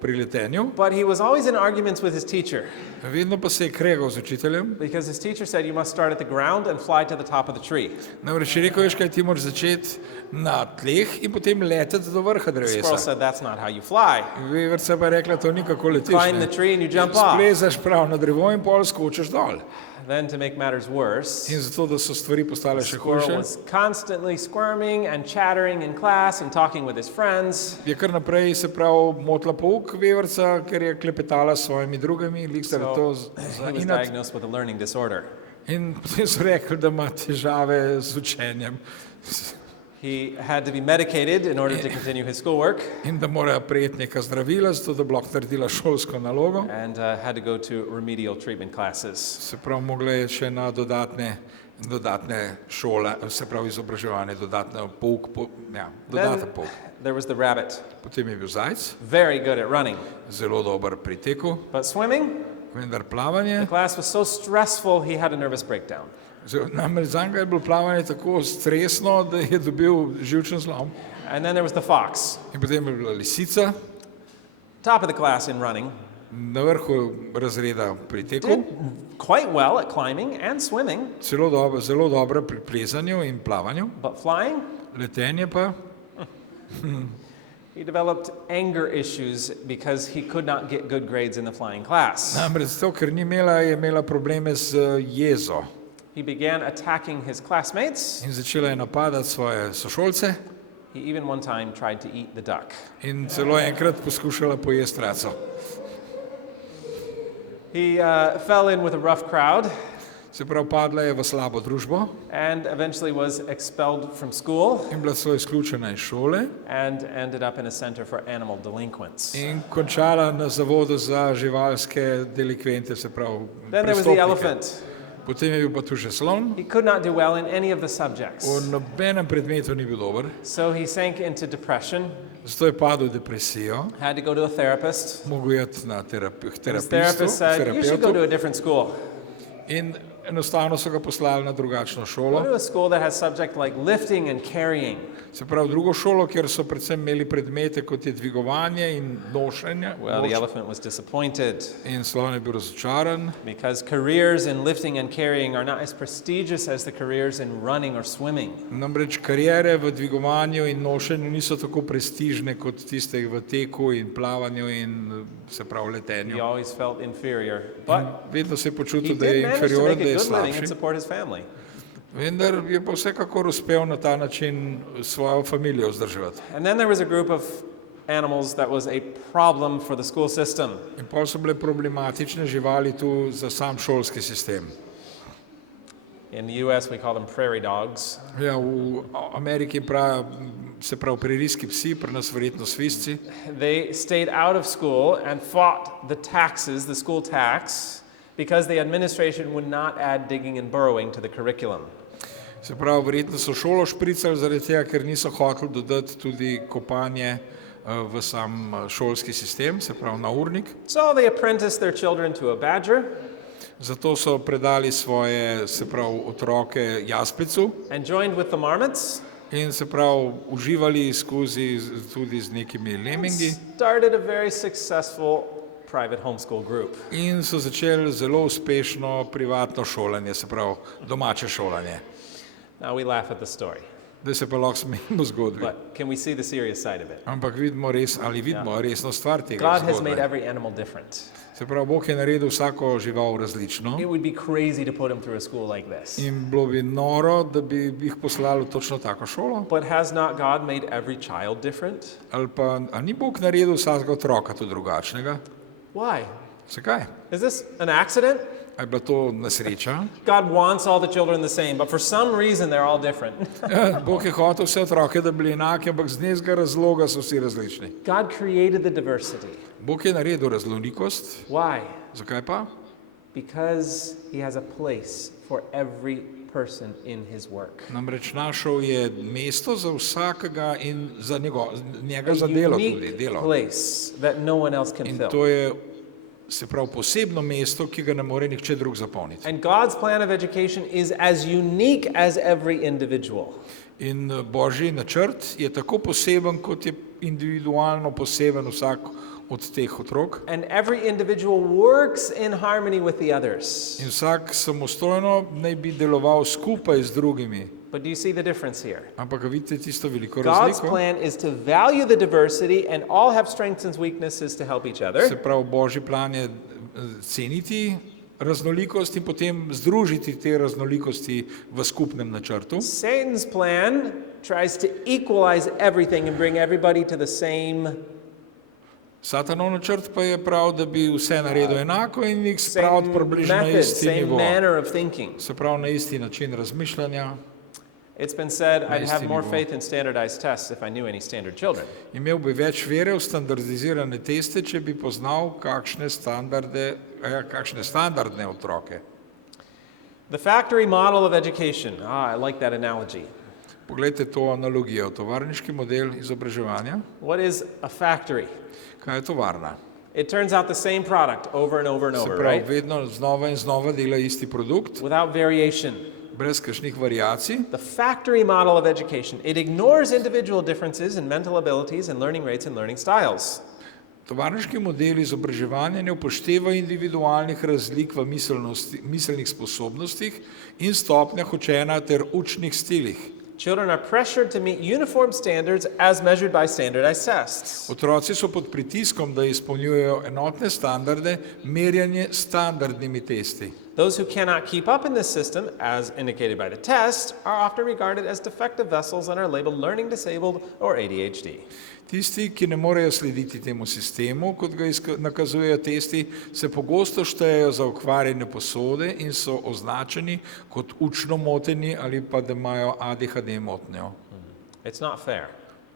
pri letenju. but he was always in arguments with his teacher Vedno pa se je kregal z učiteljem. because his teacher said you must start at the ground and fly to the top of the tree. Namreč je rekel, veš kaj, ti moraš začeti na tleh in potem leteti do vrha The squirrel drevesa. said that's not how you fly. Veverca pa je rekla, to ni kako letiš. Climb the Ne. tree and you jump off. Splezaš prav na drevo in pol skočiš dol. Then to make matters worse, In zato, da so stvari postale še squirrel hujše, was constantly squirming and chattering in class and talking with his friends. je kar naprej se pravi motla pouk veverca, ker je klepetala s svojimi drugimi, lik se So, to he was zainat. diagnosed with a learning disorder. In potem so rekli, da ima težave z učenjem He had to be medicated in order to continue his schoolwork in da mora prejeti neka zdravila, zato da bi lahko naredila šolsko nalogo. and had to go to remedial treatment classes. Se pravi, mogla je še na dodatne šole, se pravi izobraževanje, dodaten pouk. Then there was the rabbit, Potem je bil zajec, very good at running. zelo dober pri teku, But swimming, vendar the plavanje, class was so stressful he had a nervous breakdown. namreč za njega je bilo plavanje tako stresno, da je dobil živčen zlom. And then there was the fox, In potem je bila lisica, top of the class in running, na vrhu razreda pri did teku, quite well at climbing and swimming, zelo dobra pri plezanju in plavanju, but flying, letenje pa. he developed anger issues because he could not get good grades in the flying class. Namreč zato, ker je imela probleme z jezo. He began attacking his classmates. In začela je napadati svoje sošolce He even one time tried to eat the duck. in celo enkrat poskušala pojesti raco. He fell in with a rough crowd Se pravi, padla je v slabo družbo and eventually was expelled from school in bila so izključena iz šole and ended up in a center for animal delinquents. in končala na zavodu za živalske delikvente, se pravi Then there was the prestopnike. elephant. Potem je bil pa tu še slon, He could not do well in any of the subjects. v nobenem predmetu ni bil dober, So he sank into depression, zato je padel v depresijo, had to go to a therapist. mogel iti na His therapist said, you should go to terapeutu a different school. in enostavno so ga poslali na drugačno Go šolo. to a school that has subject like lifting and carrying. Se pravi, drugo šolo, kjer so predvsem imeli predmete, kot je dvigovanje in nošenje. Well, the elephant was disappointed In slon je bil razočaran, because careers in lifting and carrying are not as prestigious as the careers in running or swimming. namreč karijere v dvigovanju in nošenju niso tako prestižne kot tiste v teku in plavanju in se pravi He letenju. always felt inferior, but Vedno se je he počutil, da je did manage to inferior, make da a je good living and slabši. support his family. Vendar je pa vsekakor uspel na ta način svojo familijo vzdrževati. And then there was a group of animals that was a problem for the school system. In pol so bile problematične živali tu za sam šolski sistem. In the US, we call them prairie dogs. Ja, v Ameriki se pravi prerijski psi, pri nas verjetno svisci. They stayed out of school and fought the taxes, the school tax, because the administration would not add digging and burrowing to the curriculum. Se pravi, verjetno so šolo špricali zaradi tega, ker niso hoteli dodati tudi kopanje v sam šolski sistem, se pravi na urnik. So they apprenticed their children to a badger Zato so predali svoje, se pravi, otroke jaspicu and joined with the marmots, in se pravi uživali skozi tudi z nekimi lemingi started a very successful private homeschool group. in so začeli zelo uspešno privatno šolanje, se pravi domače šolanje. Now we laugh at the story, Da se pa lahko smejimo zgodbi. but can we see the serious side of it? Ampak vidimo resno stvar tega God has made zgodbe. every animal different. Se pravi, Bog je naredil vsako žival različno It would be crazy to put them through a school like this. in bilo bi noro, da bi jih poslali v točno tako šolo. But has not God made every child different? Ali ni Bog naredil vsakega otroka tudi drugačnega? Why? Zakaj? Is this an accident? A je bila to nesreča? God wants all the children the same, but for some reason they're all different. Ja, Bog je hotel vse otroke, da bi bili enaki, ampak z nekega razloga so vsi različni. God created the diversity. Bog je naredil raznolikost. Why? Zakaj pa? Because He has a place for every person in His work. Namreč našel je mesto za vsakega in za njega A za delo tudi. unique Delo. place that no one else can In fill. to je, se pravi, posebno mesto, ki ga ne more nihče drug zapolniti. And God's plan of education is as unique as every individual. In Božji načrt je tako poseben, kot je individualno poseben vsak od teh otrok. And every individual works in harmony with the others. In vsak samostojno naj bi deloval skupaj z drugimi. But do you see the difference here? Ampak a vidite tisto veliko God's razliko? plan is to value the diversity and all have strengths and weaknesses to help each Se other. pravi, Božji plan je ceniti raznolikost in potem združiti te raznolikosti v skupnem načrtu. Satan's plan tries to equalize everything and bring everybody to the same Satanov načrt pa je prav, da bi vse naredil enako in jih spraviti približno na method, isti same nivo. manner of thinking. Se pravi, na isti način razmišljanja. It's been said I'd isti have more nivo. faith in standardized tests if I knew any standard children. Imel bi več vere v standardizirane teste, če bi poznal kakšne standardne otroke. The factory model of education. I like that analogy. Poglejte to analogijo, tovarniški model izobraževanja. What is a factory? Kaj je tovarna? It turns out the same product over and over and Se over, pravi, right? vedno znova in znova dela isti produkt, Without variation. brez kakšnih variacij. The factory model of education, it ignores individual differences in mental abilities and learning rates and learning styles. Tovarniški model izobraževanja ne upošteva individualnih razlik v miselnih sposobnostih in stopnjah učenja ter učnih stilih. Children are pressured to meet uniform standards as measured by standardized tests. Otroci so pod pritiskom, da izpolnjujejo enotne standarde, merjanje s standardnimi testi. Those who cannot keep up in this system, as indicated by the test, are often regarded as defective vessels and are labeled learning disabled or ADHD. Tisti, ki ne morejo slediti temu sistemu, kot ga nakazujejo testi, se pogosto štejejo za okvarjene posode in so označeni kot učno moteni ali pa da imajo ADHD motnjo. It's not fair,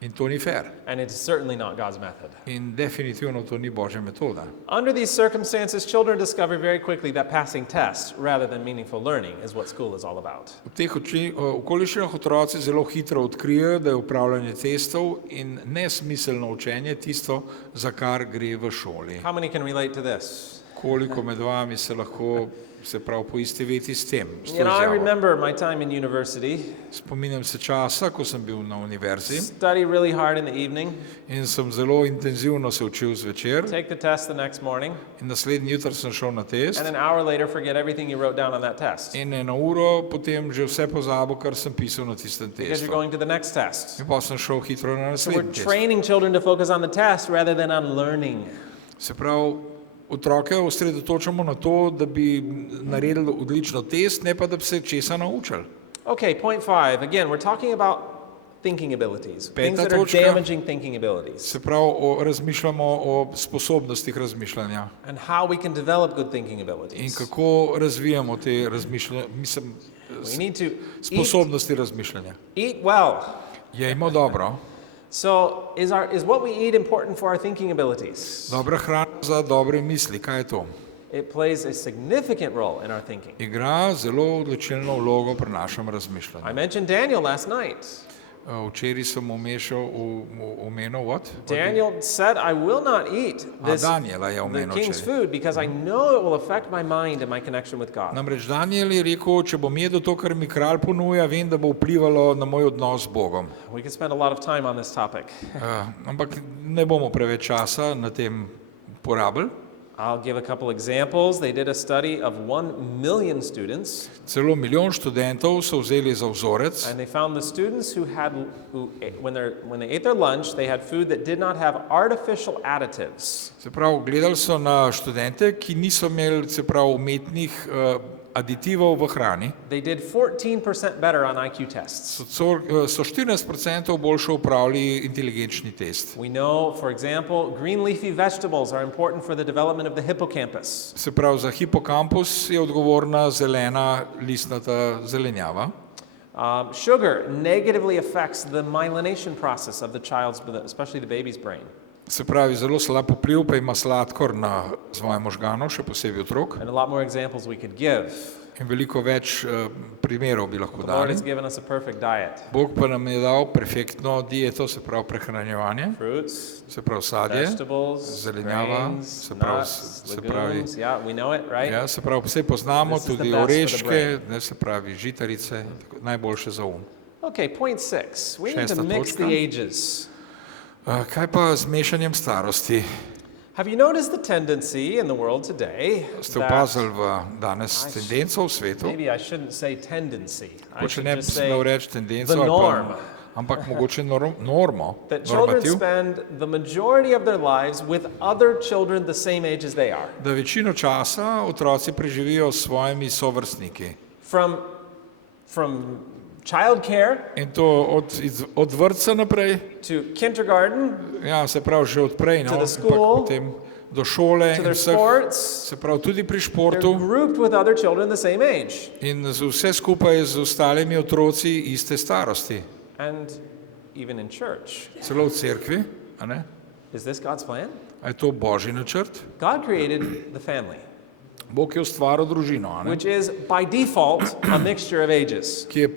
In to ni fair. and it's certainly not God's method. In definitivno to ni Božja metoda. Under these circumstances, children discover very quickly that passing tests rather than meaningful learning is what school is all about. V teh okoliščinah otroci zelo hitro odkrijejo, da je upravljanje testov in nesmiselno učenje tisto, za kar gre v šoli. How many can relate to this? Koliko med vami se lahko, se pravi, poistoveti s tem? S to You know, I izjavo? remember my time in university, Spominjam se časa, ko sem bil na univerzi study really hard in the evening, in sem zelo intenzivno se učil zvečer take the test the next morning, in naslednji jutro sem šel na test and an hour later forget everything you wrote down on that test in eno uro potem že vse pozabil, kar sem pisal na tistem because you're testu. going to the next test. In pa sem šel hitro na So we're naslednji test. training children to focus on the test rather than on learning. Se pravi, otroke osredotočamo na to, da bi naredili odlično test, ne pa da bi se česa naučili. Okay, point 5. Again, we're talking about thinking abilities, things Peta that are točka. damaging thinking abilities, Se pravi, razmišljamo o sposobnostih razmišljanja and how we can develop good thinking in abilities. kako razvijamo te We need to sposobnosti razmišljanja. eat well. Jejmo dobro. So, is what we eat important for our thinking abilities? Dobra hrana za dobre misli, kaj je to? It plays a significant role in our thinking. Igra zelo odločilno vlogo pri našem razmišljanju. I mentioned Daniel last night. Včeraj sem omenil what? Daniel said, I will not eat this, Daniela je the omenil king's včeraj. food because I know it will affect my mind and my connection with God. Namreč Daniel je rekel, če bom jedel to, kar mi kralj ponuja, vem, da bo vplivalo na moj odnos z Bogom. We could spend a lot of time on this topic. Ampak ne bomo preveč časa na tem porabili. I'll give a couple examples. They did a study of 1 million students, Celo milijon študentov so vzeli za vzorec and they found the students who when they ate their lunch, they had food that did not have artificial additives. Se pravi, gledali so na študente, ki niso imeli, se pravi, umetnih aditivov v hrani. They did 14% better on IQ tests. So 14% boljše upravili inteligenčni test. We know, for example, green leafy vegetables are important for the development of the hippocampus. Se pravi, za hipokampus je odgovorna zelena listnata zelenjava. Sugar negatively affects the myelination process of the child's, especially the baby's brain. Se pravi, zelo slab vpliv pa ima sladkor na svoje možganov, še posebej otrok. And a lot more examples we could give. In veliko več primerov bi lahko The Lord dali. has given us a perfect diet. Bog pa nam je dal perfektno dieto, se pravi prehranjevanje, Fruits, se pravi sadje, vegetables, zelenjava, grains, se pravi, nuts, se pravi, legumes. Yeah, we know it, right? ja, se pravi, vse poznamo, This is the tudi best for the oreščke, ne, se pravi, žitarice, najboljše za Okay, point 6. We need to Šesta mix točka. the ages. Kaj pa z mešanjem starosti? Have you noticed the tendency in the world today Ste that opazili danes tendenco v svetu? maybe I shouldn't say tendency. I Če should ne bi just say smel reči tendenco, the ali norm. pa, ampak mogoče normo, That children normativ, spend the majority of their lives with other children the same age as they are. da večino časa otroci preživijo s svojimi sovrstniki. From child care In to od vrtca naprej, to kindergarten ja, se pravi že odprej, no, To the ampak school, potem do šole to in their vseh, sports, se pravi tudi pri they're športu grouped with other children the same age. in vse skupaj z ostalimi otroci iste starosti. And even in church. Celo v cerkvi, a ne? Is this God's plan? A je to božji načrt? God created the family, Bog je ustvaril družino, a ne? which is by default a mixture of ages. Ki je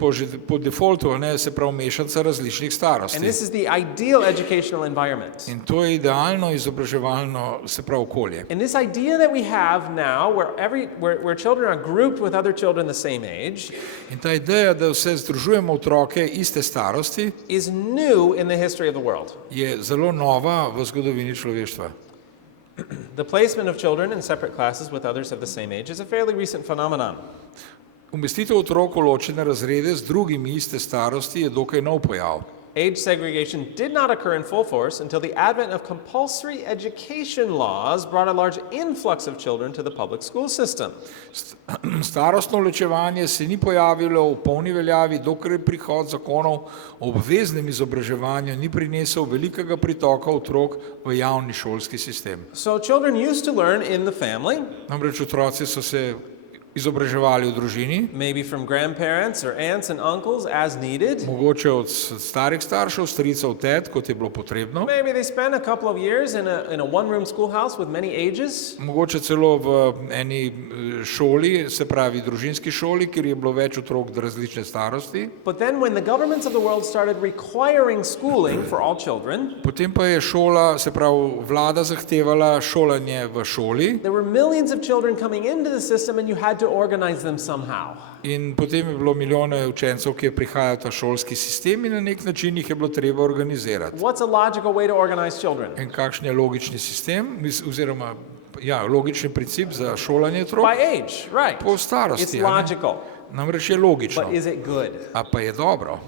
po defaultu, a ne, se pravi mešanica različnih And starosti. this is the ideal educational environment. In to je idealno izobraževalno, se pravi okolje. And this idea that we have now, where children are grouped with other children the same age, In ta ideja, da vse združujemo otroke iste starosti, is new in the history of the world. je zelo nova v zgodovini človeštva. The placement of children in separate classes with others of the same age is a fairly recent phenomenon. Umestitev otrok v ločene razrede z drugimi iste starosti je dokaj nov pojav. Age segregation did not occur in full force until the advent of compulsory education laws brought a large influx of children to the public school system. Starostno ločevanje se ni pojavilo v polni veljavi, dokler je prihod zakonov o obveznem izobraževanju ni prinesel velikega pritoka otrok v javni šolski sistem. So children used to learn in the family, Namreč otroci so se izobraževali v družini, maybe from grandparents or aunts and uncles as needed. mogoče od starih staršev, stricev, tet, kot je bilo potrebno, Maybe they spent a couple of years in a one-room schoolhouse with many ages. mogoče celo v eni šoli, se pravi družinski šoli, kjer je bilo več otrok različne starosti. But then when the governments of the world started requiring schooling for all children, Potem pa je šola, se pravi vlada zahtevala šolanje v šoli there were millions of children coming into the system and you had to organize them somehow. in potem je bilo milijone učencev, ki prihajajo v ta šolski sistem in na nek način jih je bilo treba organizirati. What's a logical way to organize children? In kakšen je logični sistem, oziroma ja, logični princip za šolanje otrok? By age, right. Po It's starosti. a ne? logical, Namreč je logično. but is it good? A pa je dobro.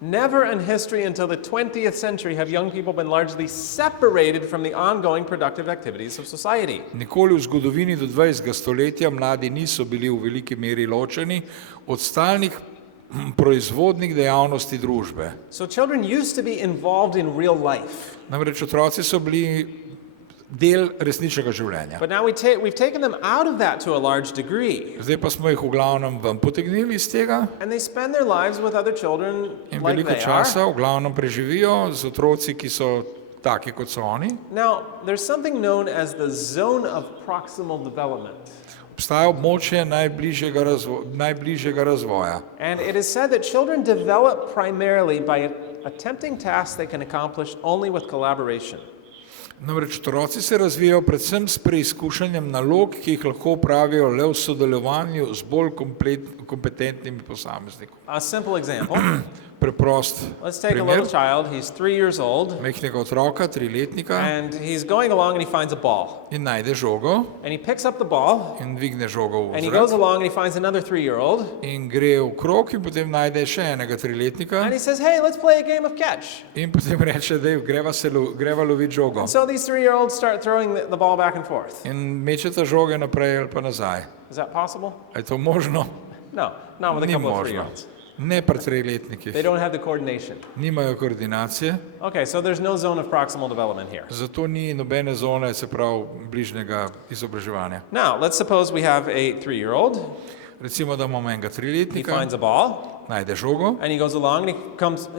Never in history until the 20th century have young people been largely separated from the ongoing productive activities of society. Nikoli v zgodovini do 20. stoletja mladi niso bili v veliki meri ločeni od stalnih proizvodnih dejavnosti družbe. So children used to be involved in real life, Namreč otroci so bili del resničnega življenja. but now we've taken them out of that to a large degree. Zdaj pa smo jih v glavnem ven potegnili iz tega And they spend their lives with other children in like veliko they are. časa v glavnem preživijo z otroci, ki so taki, kot so oni. Now, there's something known as the zone of proximal development. Obstaja območje najbližjega razvoja. And it is said that children develop primarily by attempting tasks they can accomplish only with collaboration. Namreč otroci se razvijajo predvsem s preizkušanjem nalog, ki jih lahko opravijo le v sodelovanju z bolj kompetentnimi posameznikom. A simple example. Preprost Let's take a primer little child. He's 3 years old, majhnega otroka, 3-letnika, and he's going along and he finds a ball. in najde žogo And he picks up the ball, in dvigne žogo v and he goes zrak along and he finds another 3-year-old, in gre v krog in potem najde še enega 3-letnika and he says, "Hey, let's play a game of catch." in potem reče, da greva loviti žogo. So these 3-year-olds start throwing the ball back and forth. In mečeta žoge naprej ali pa nazaj. Is that possible? A je to možno? No, not with a Ni couple of možno. 3-year-olds. Ne pri 3-letnikih. They don't have the coordination. Nimajo koordinacije, Okay, so there's no zone of proximal development here. zato ni nobene zone, se pravi, bližnjega izobraževanja. Now, let's suppose we have a 3-year-old. Recimo, da imamo enega He 3-letnika, finds a ball, najde žogo and he goes along and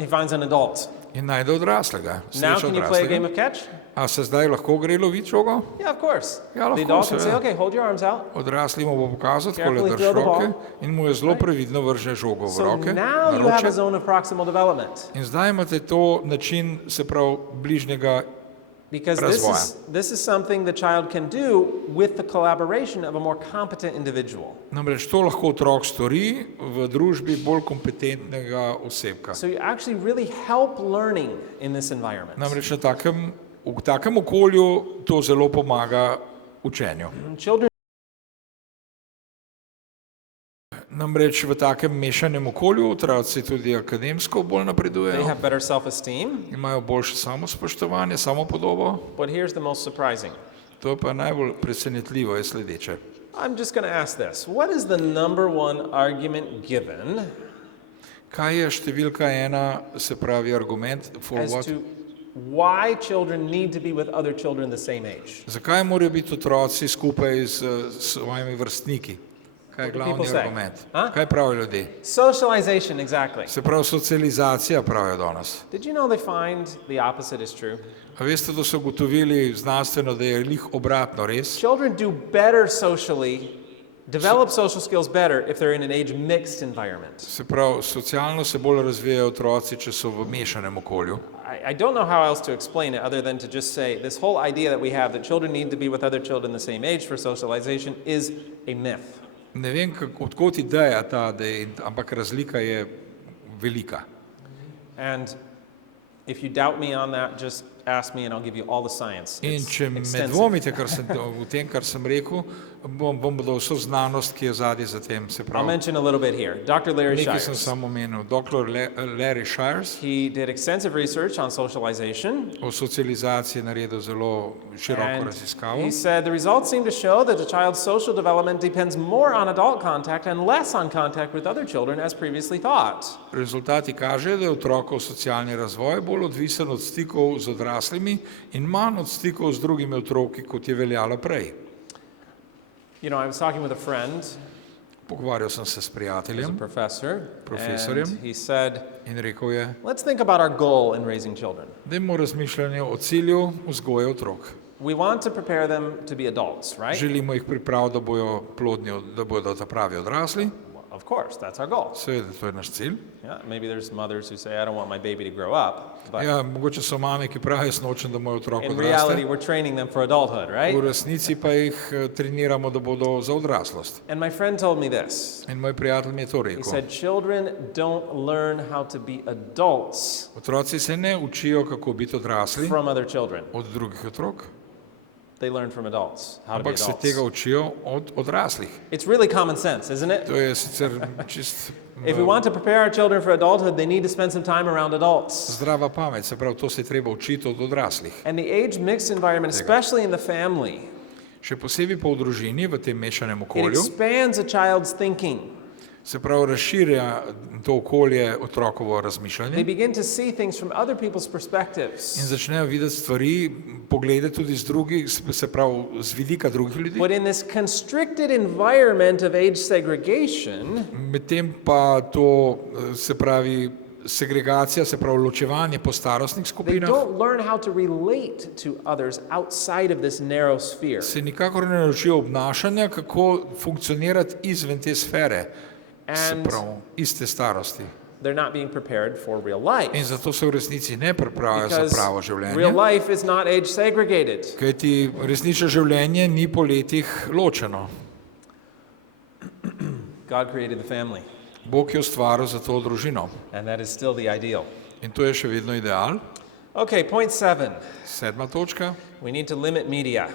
he finds an adult. in najde odraslega. Now, Sreča can you play a game odraslega. of catch? A se zdaj lahko gre loviti žogo? Yeah, of course. Ja, The lahko, adult can say, seveda. okay, hold your arms out. Odrasli mu bo pokazal, tako Carefully le throw drži the roke ball. in mu je zelo previdno vrže žogo v So roke, now na you have a roče. zone of proximal development. In zdaj imate to način, se pravi, bližnjega. Because Razvoja. this is something the child can do with the collaboration of a more competent individual. Namreč to lahko otrok stori v družbi bolj kompetentnega osebka. So you actually really help learning in this environment. Namreč v takem okolju to zelo pomaga učenju. Children Namreč v takem mešanem okolju otroci tudi akademsko bolj they napredujejo, have better self-esteem, imajo boljše samospoštovanje, samopodobo. but here's the most surprising. To je pa najbolj presenetljivo je sledeče. I'm just going to ask this. What is the number one argument given Kaj je številka ena, se pravi argument for as what? to why children need to be with other children the same age? Zakaj morajo biti otroci skupaj s svojimi vrstniki? Kaj je What do glavni people say? argument? Huh? Kaj pravijo ljudje? Socialization, exactly. Se pravi, socializacija pravijo danes. Did you know they find the opposite is true? A veste, da so ugotovili znanstveno, da je lih obratno res? Children do better socially, develop social skills better if they're in an age mixed environment. Se pravi, socialno se bolj razvijajo otroci, če so v mešanem okolju. I don't know how else to explain it other than to just say this whole idea that we have that children need to be with other children the same age for socialization is a myth. Ne vem, odkot ideja ta, ampak razlika je velika. And if you doubt me on that, just ask me and I'll give you all the science. In It's če me extensive. dvomite v tem, kar sem rekel, bom dal vso znanost, ki je zadnji za tem. Se I'll pravi, mention a little bit here. Dr. Larry nekaj sem Shires. samo omenil. Dr. Larry Shires He did extensive research on socialization. o socializaciji naredil zelo široko And raziskavo. he said the results seem to show that a child's social development depends more on adult contact and less on contact with other children as previously thought. Rezultati kažejo, da je otrokov socialni razvoj bolj odvisen od stikov z odraslimi in manj od stikov z drugimi otroki, kot je veljalo prej. You know, I was talking with a friend Pogovarjal sem se s who's a prijateljem professor, Profesorjem. and he said, in rekel je, let's think about our goal in raising children. dajmo razmišljanje o cilju vzgoje otrok. We want to prepare them to be adults, right? Želimo jih pripraviti, da bodo plodni, da bodo ta pravi odrasli. Of course, that's our goal. Seveda, to je naš cilj. Yeah, maybe there's mothers who say, I don't want my baby to grow up, but Ja, mogoče so mame, ki pravijo, jaz nočem, da moj otrok in reality, odraste. we're training them for adulthood, right? V resnici pa jih treniramo, da bodo za odraslost. And my friend told me this. In moj prijatelj mi je to He rekel. said, children don't learn how to be adults Otroci se ne učijo, kako biti odrasli from other children. od drugih otrok, They learn from adults how to be ampak se tega adults. učijo od odraslih. It's really common sense, isn't it? To je sicer čist If we want to prepare our children for adulthood, they need to spend some time around adults. zdrava pamet, se pravi, to se je treba učiti od odraslih. And the age mixed environment, especially in the family, Še posebej pa v družini, v tem mešanem it okolju, expands a child's thinking. se pravi razširja to okolje otrokovo They razmišljanje begin to see things from other people's in perspectives. začnejo videti stvari, poglede tudi z drugih, se pravi z vidika drugih ljudi. But in this constricted environment of age segregation, Medtem pa to, se pravi, segregacija, se pravi ločevanje po starostnih they skupinah, don't learn how to relate to others outside of this narrow sphere. se nikakor ne naučijo obnašanja, kako funkcionirati izven te sfere, se And pravi, iste starosti. they're not being prepared for real In life. zato se v resnici ne pripravljajo za Because pravo real življenje, life is not age segregated. kajti resnično življenje ni po letih ločeno. God created the family, Bog je ustvaril za to družino and that is still the ideal. in to je še vedno ideal. Okay, point 7. 7. točka, We need to limit media.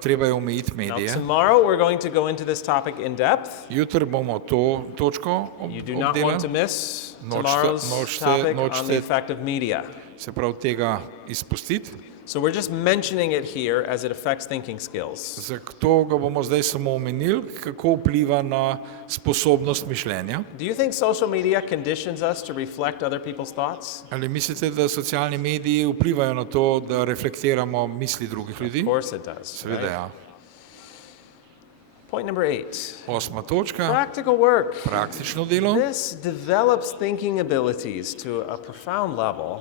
treba je omejiti Now, medije. tomorrow we're going to go into this topic in depth. Jutri bomo to točko You do not want to obdelali, miss Nočete- tomorrow's nočete- topic on the nočete- effect of media. se pravi tega izpustiti. So we're just mentioning it here as it affects thinking skills. Zato ga bomo zdaj samo omenili, kako vpliva na sposobnost mišljenja. Do you think social media conditions us to reflect other people's thoughts? Ali mislite, da socialni mediji vplivajo na to, da reflektiramo misli drugih ljudi? Of course it does. Seveda right? ja. Point number 8. 8. točka, Practical work. praktično delo. This develops thinking abilities to a profound level.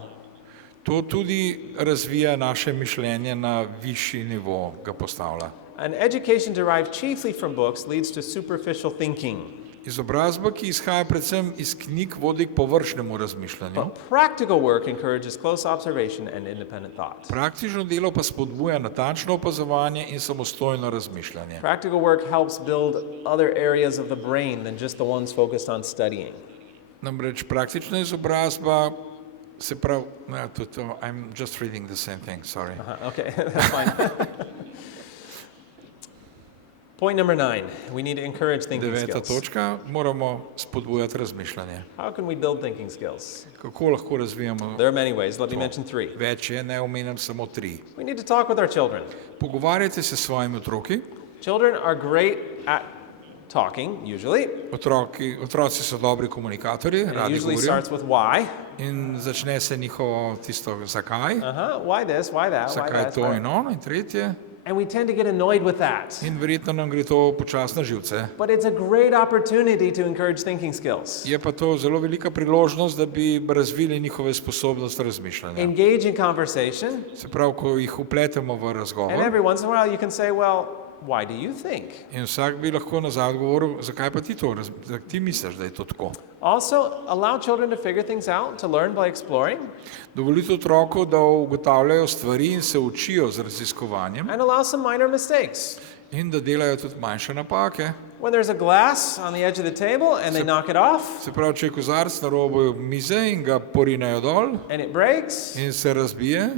To tudi razvija naše mišljenje na višji nivo, ga postavlja. An education derived chiefly from books leads to superficial thinking. Izobrazba, ki izhaja predvsem iz knjig, vodi k površnemu razmišljanju. But practical work encourages close observation and independent thought. Praktično delo pa spodbuja natančno opazovanje in samostojno razmišljanje. Practical work helps build other areas of the brain than just the ones focused on studying. Namreč praktična izobrazba se pravi, ne, I'm just reading the same thing, sorry. Okay, that's fine. Point number 9. We need to encourage thinking 9. skills. točka, moramo spodbujati razmišljanje. How can we build thinking skills? Kako lahko razvijamo? There are many ways. Let me mention 3. Več je, ne omenjam samo 3. We need to talk with our children. Pogovarjajte se s svojimi otroki. Children are great at talking, usually. Otroci so dobri komunikatorji, And it radi usually govorijo. starts with why. In začne se njihovo tisto zakaj, Why this, why that, why zakaj that. to why- in ono in tretje. And we tend to get annoyed with that. In verjetno nam gre to počasi na živce. But it's a great opportunity to encourage thinking skills. Je pa to zelo velika priložnost, da bi razvili njihove sposobnosti razmišljanja. Engage in conversation, Se pravi, ko jih upletemo v and razgovor every once in a while you can say, well, why do you think? in vsak bi lahko nazaj odgovoril, zakaj pa ti to, ti misliš, da je to tako. Also, allow children to figure things out, to learn by exploring, Dovolite otroku, da ugotavljajo stvari in se učijo z raziskovanjem and allow some minor mistakes. in da delajo tudi manjše napake. When there's a glass on the edge of the table and they knock it off Se pravi, če je kozarc na robu mize in ga porinejo dol and it breaks, in se razbije,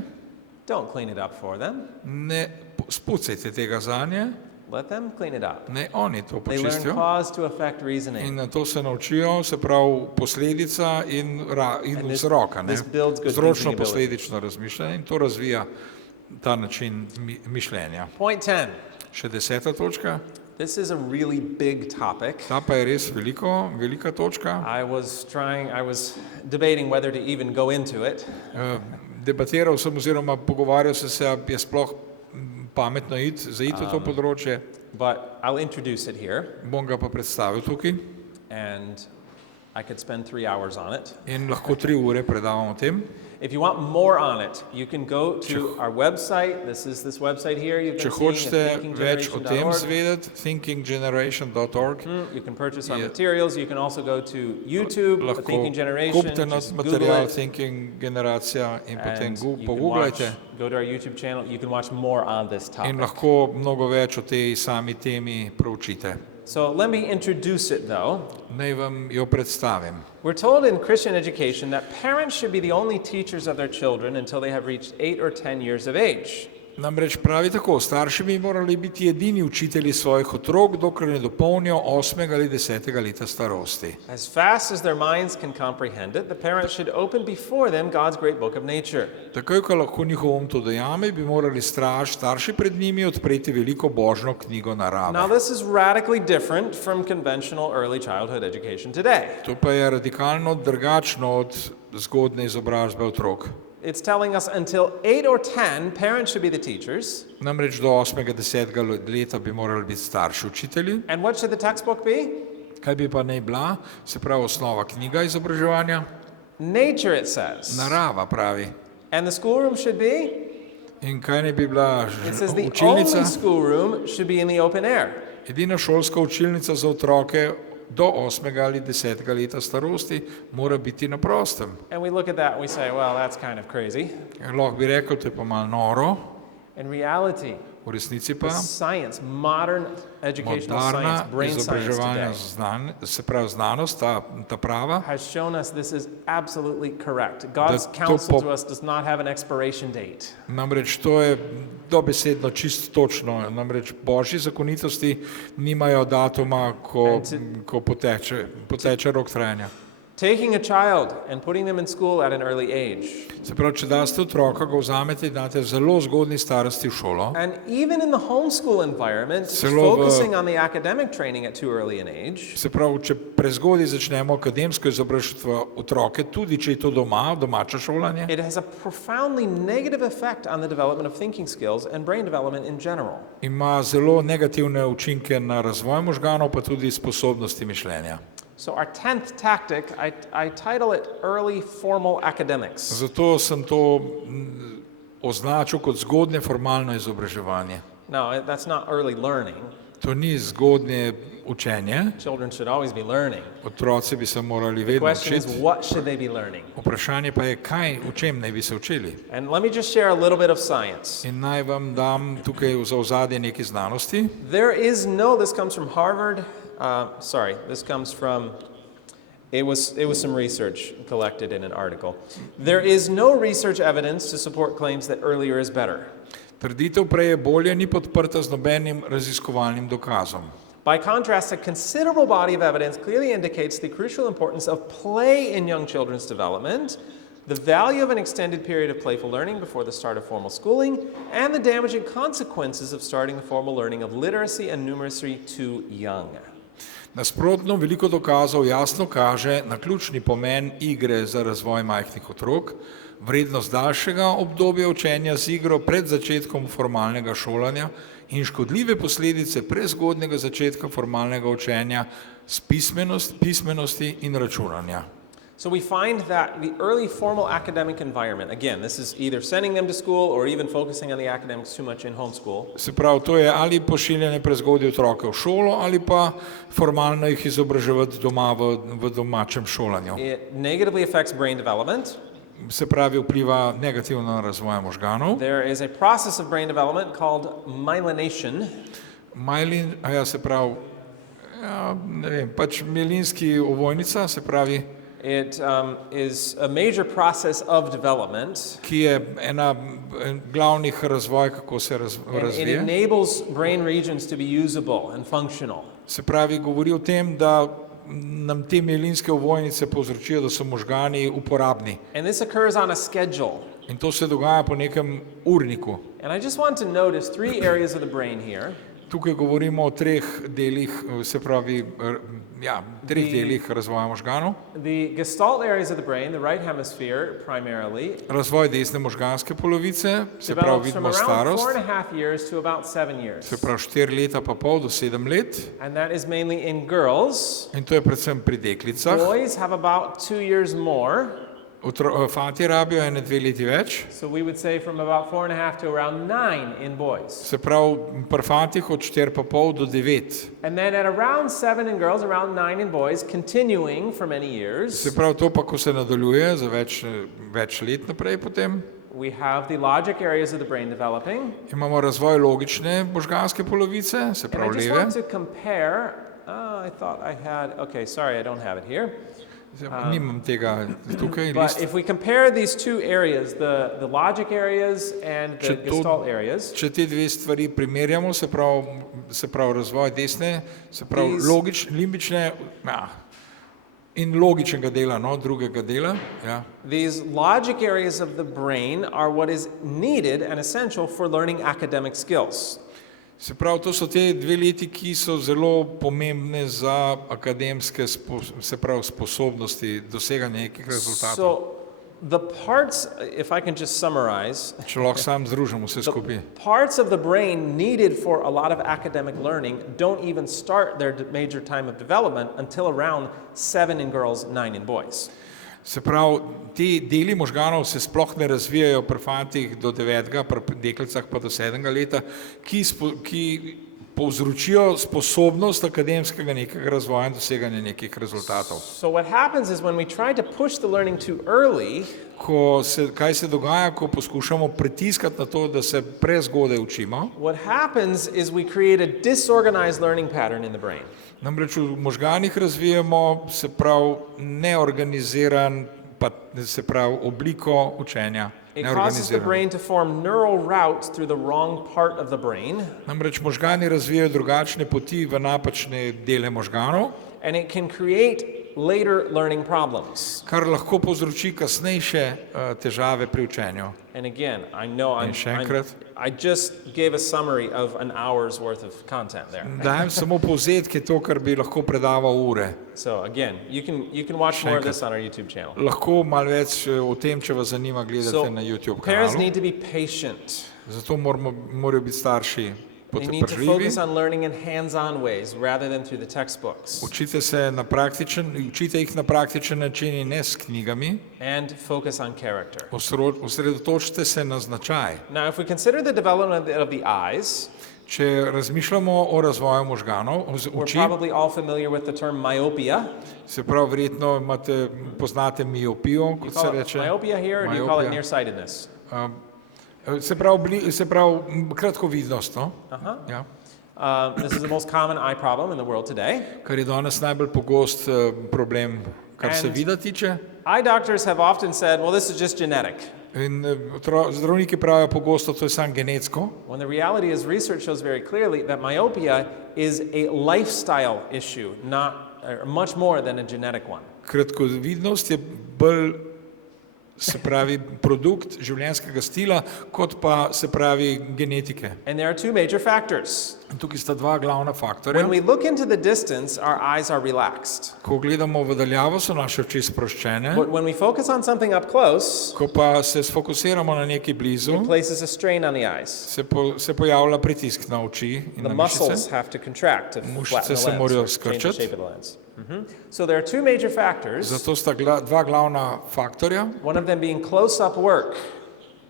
don't clean it up for them. ne spucajte tega zanje, Let them clean it up. ne oni to They learn počistijo. cause to effect In reasoning. na to se naučijo, se pravi posledica in And this- vzroka, ne? this builds good Vzročno thinking ability. posledično razmišljanje in to razvija ta način mišljenja. Point 10. Še 10. točka, This is a really big topic. ta pa je res velika točka. I was debating whether to even go into it. Debatiral sem oziroma pogovarjal sem se, a je sploh pametno zaiti v to področje, But I'll introduce it here, bom ga pa predstavil tukaj and I could spend 3 hours on it. in lahko 3 ure predavam o tem. If you want more on it, you can go to our website. This is this website here. You've Če been seeing hočete at več o tem thinkinggeneration.org. zvedeti, thinkinggeneration.org, You can purchase our Je- materials. You can also go to YouTube, The lahko Thinking Generation. kupite Just Google material it, Thinking Generacija in potem and you can watch, pogooglajte go to our YouTube channel. You can watch more on this in topic. lahko mnogo več o tej sami temi proučite. So let me introduce it, though. Naj vam jo predstavim. We're told in Christian education that parents should be the only teachers of their children until they have reached 8 or 10 years of age. Namreč pravi tako, starši bi morali biti edini učitelji svojih otrok, dokler ne dopolnijo 8. ali 10. leta starosti. As fast as their minds can comprehend it, the parents should open before them God's great book of nature. Takoj, ko lahko njihov to dojame, bi morali starši pred njimi odpreti veliko božno knjigo narave. Now, this is radically different from conventional early childhood education today. To pa je radikalno drugačno od zgodne izobrazbe otrok. It's telling us until 8 or 10, parents should be the teachers. Namreč do 8. 10. leta bi morali biti starši učitelji. And what should the textbook be? Kaj bi pa naj bila? Se pravi osnova knjiga izobraževanja? Nature, it says. Narava pravi. And the schoolroom should be? In kaj naj bi bila It says the učilnica? only schoolroom should be in the open air. Edina šolska učilnica za otroke do 8. ali 10. leta starosti mora biti na prostem. And we look at that and we say, well, that's kind of crazy. Lahko bi rekel, to je pa malo noro, In reality, v resnici the pa science, modern educational moderna science, brain science izobraževanja, today, se pravi znanost, ta prava, has shown us this is absolutely correct. God's to counsel to us does not have an expiration date. namreč to je dobesedno čisto točno, namreč božji zakonitosti nimajo datuma, ko poteče rok trajanja. Taking a child and putting them in school at an early age, Se pravi, če daste otroka, ga vzamete in date v zelo zgodni starosti v šolo, and even in the homeschool environment, Celo v- focusing on the academic training at too early an age, se pravi, če prezgodaj začnemo akademsko izobraževati otroke, tudi če je to doma, domače šolanje, it has a profoundly negative effect on the development of thinking skills and brain development in general. ima zelo negativne učinke na razvoj možganov, pa tudi sposobnosti mišljenja. So our 10th tactic, I title it Early Formal Academics. Zato sem to označil kot zgodnje formalno izobraževanje. No, that's not early learning. To ni zgodnje učenje, Children should always be learning. otroci bi se morali The vedno question is, učiti. what should they be learning? Vprašanje pa je, kaj, v čem naj bi se učili. And let me just share a little bit of science. In naj vam dam tukaj za ozadje nekaj znanosti. This comes from Harvard. This comes from, it was some research collected in an article. There is no research evidence to support claims that earlier is better. Trditev prej je bolje ni podprta z nobenim raziskovalnim dokazom. By contrast, a considerable body of evidence clearly indicates the crucial importance of play in young children's development, the value of an extended period of playful learning before the start of formal schooling, and the damaging consequences of starting the formal learning of literacy and numeracy too young. Nasprotno, veliko dokazov jasno kaže na ključni pomen igre za razvoj majhnih otrok, vrednost daljšega obdobja učenja z igro pred začetkom formalnega šolanja in škodljive posledice prezgodnega začetka formalnega učenja s pismenosti in računanja. So we find that the early formal academic environment, again, this is either sending them to school or even focusing on the academics too much in homeschool. Se pravi, to je ali pošiljanje prezgodaj otroke v šolo ali pa formalno jih izobraževati doma v domačem šolanju. It negatively affects brain development. Se pravi, vpliva negativno na razvoj možganov. There is a process of brain development called myelination. Se pravi, ne vem, pač mielinski ovojnica, se pravi, It is a major process of development. ki je en glavnih razvoj, kako se And it razvije. enables brain regions to be usable and functional. Se pravi, govori o tem, da nam te mielinske ovojnice povzročijo, da so možgani uporabni. And this occurs on a schedule. In to se dogaja po nekem urniku. And I just want to notice 3 areas of the brain here. Tukaj govorimo o 3 delih, se pravi, 3 delih razvoja možganov. The gestalt areas of the brain, the right hemisphere primarily, Razvoj desne možganske polovice, se pravi, develops from vidimo around starost, 4.5 years to about 7 years. se pravi 4 leta pa pol do 7 let. And that is mainly in girls. In to je predvsem pri deklicah. Boys have about 2 years more. Fantje rabijo 1-2 leti več. So we would say from about 4.5 to around 9 in boys. Se pravi, pri fantih od 4,5 do 9. And then at around 7 in girls, around 9 in boys, continuing for many years, Se pravi, to pa, ko se nadaljuje za več let naprej potem, we have the logic areas of the brain developing. imamo razvoj logične možganske polovice, se And I pravi just leve. want to compare, I thought I had, okay, sorry, I don't have it here. Nimam tega tukaj. But if we compare these two areas, the logic areas and the gestalt areas, Če te dve stvari primerjamo, se pravi razvoj desne, se pravi limbične in logičnega dela, drugega dela. Ja. these logic areas of the brain are what is needed and essential for learning academic skills. Se pravi, to so te 2 leti, ki so zelo pomembne za akademske sposobnosti, doseganje nekih rezultatov. So the parts, if I can just summarize, Če lahko sam združim vse skupaj. parts of the brain needed for a lot of academic learning don't even start their major time of development until around 7 in girls, 9 in boys. Se pravi, ti deli možganov se sploh ne razvijajo pri fantih do 9, pri deklicah pa do 7 leta, ki povzročijo sposobnost akademskega nekega razvoja in doseganja nekih rezultatov. So what happens is when we try to push the learning too early, Kaj se dogaja, ko poskušamo pritiskati na to, da se prezgodaj učimo? what happens is we create a disorganized learning pattern in the brain. Namreč v možganih razvijamo, se pravi, neorganiziran, pa se pravi, obliko učenja. It causes the brain to form neural routes through the wrong part of the brain, Namreč možgani razvijajo drugačne poti v napačne dele možganov, and it can create later learning problems. kar lahko povzroči kasnejše težave pri učenju. And again, I know In še enkrat. I just gave a summary of an hour's worth of content there. Dajem samo povzetke, to, kar bi lahko predaval ure. So again, you can watch more of this on our YouTube channel. Lahko malo več o tem, če vas zanima, gledate So na YouTube parents kanalu. need to be patient. Zato morajo biti starši They need to potrpežljivi. focus on learning in hands-on ways rather than through the textbooks. Učite jih na praktičen način in ne s knjigami. And focus on character. Osredotočite se na značaj. Now, if we consider the development of the eyes, Če razmišljamo o razvoju možganov, we're oči, probably all familiar with the term myopia. se pravi, verjetno poznate miopijo, You kot se call it reče. myopia here, or do you call it Myopia. nearsightedness? Se pravi kratkovidnost, no? Ja. This is the most common eye problem in the world today. Kar je danes najbolj pogost problem, kar se And- vida tiče. Eye doctors have often said, well, this is just genetic. In zdravniki pravijo pogosto, to je samo genetsko, When the reality is, research shows very clearly that myopia is a lifestyle issue, not or much more than a genetic one. kratkovidnost je bolj, se pravi, produkt življenjskega stila, kot pa, se pravi, genetike. And there are two major factors. In tukaj sta 2 glavna faktorja. When we look into the distance, our eyes are relaxed. Ko gledamo v daljavo, so naše oči sproščene, But when we focus on something up close, ko pa se sfokusiramo na nekaj blizu, it places a strain on the eyes. se pojavlja pritisk na oči in The na muscles mišice. have to contract to Mušice flatten se the lens, morajo or change the skrčati. shape of the lens. So there are two major factors, Zato sta 2 glavna faktorja. one of them being close-up work,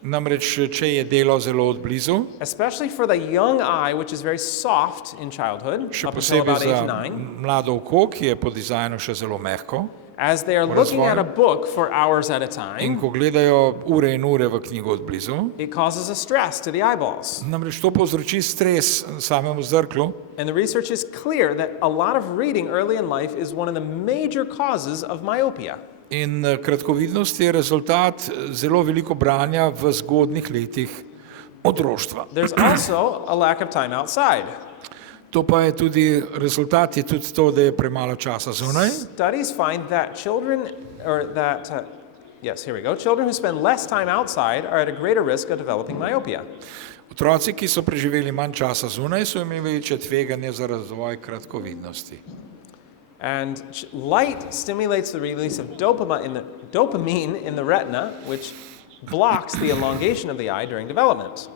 Namreč, če je delo zelo od blizu, especially for the young eye, which is very soft in childhood, še up until posebej about za age 9, mlado oko, ki je po dizajnu še zelo mehko. as they are looking at a book for hours at a In time, ko gledajo ure in ure v knjigo od blizu, it causes a stress to the eyeballs. namreč to povzroči stres samemu zrklu. And the research is clear that a lot of reading early in life is one of the major causes of myopia. In kratkovidnost je rezultat zelo veliko branja v zgodnih letih otroštva. There's also a lack of time outside. To pa je tudi rezultat, je tudi to, da je premalo časa zunaj. Studies find that children who spend less time outside are at a greater risk of developing myopia. Otroci, ki so preživeli manj časa zunaj, so imeli večje tveganje za razvoj kratkovidnosti. And light stimulates the release of dopamine in the retina, which blocks the elongation of the eye during development.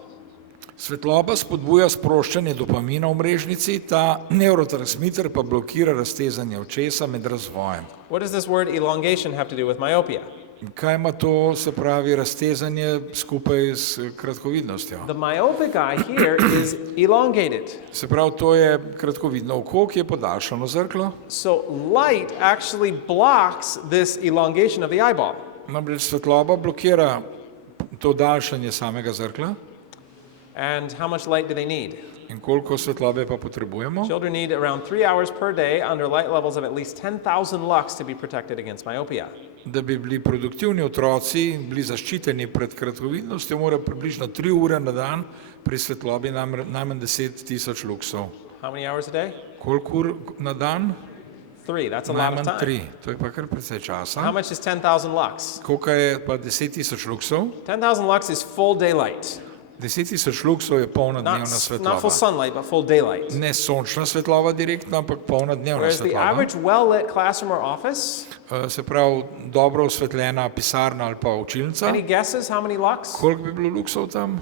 Svetloba spodbuja sproščanje dopamina v mrežnici, ta nevrotransmiter pa blokira raztezanje očesa med razvojem. What does this word elongation have to do with myopia? In kaj ima to, se pravi, raztezanje skupaj s kratkovidnostjo? The myopic eye here is elongated. Se pravi, to je kratkovidno oko, ki je podaljšano zrklo. So light actually blocks this elongation of the eyeball. Namreč svetloba blokira to daljšanje samega zrkla. And how much light do they need? In koliko svetlobe pa potrebujemo? Children need around 3 hours per day under light levels of at least 10,000 lux to be protected against myopia. Da bi bili produktivni otroci in bili zaščiteni pred kratkovidnostjo, mora približno 3 ure na dan pri svetlobi najmanj 10,000 luksov. How many hours a day? Koliko ur na dan? 3. That's a lot of Najmanj time. 3. To je pa kar precej How časa. much is 10,000 lux? Koliko je pa 10,000 luksov? 10,000 lux is full daylight. 10,000 luksov je polna Not, dnevna not full svetloba. sunlight, but full daylight. Ne sončna svetloba direktno, ampak polna dnevna Whereas the svetloba. average well-lit classroom or office, Se pravi, dobro osvetljena pisarna ali pa učilnica. any guesses how many lux? Koliko bi bilo luksov tam?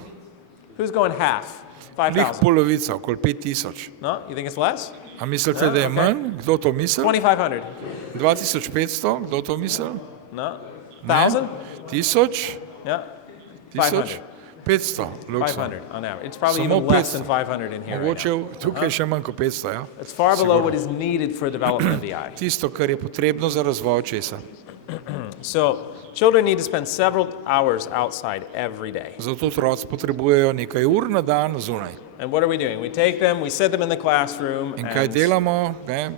Who's going half? Glih 5,000. polovica, okoli 5,000. No? You think it's less? A mislite, da je manj? Kdo to misli? 2,500. 2500? Kdo to misli? No? Ne? 1,000? 1000? Yeah. 1000? 500 luksov. 500 on average. It's probably Samo even less 500. than 500 in here right Mogoče now. tukaj še manj kot 500, ja? It's far below what is needed for development of the eye. Tisto, kar je potrebno za razvoj očesa. So children need to spend several hours outside every day. Zato otroci potrebujejo nekaj ur na dan zunaj. And what are we doing? We take them, we sit them in the classroom, In kaj and delamo?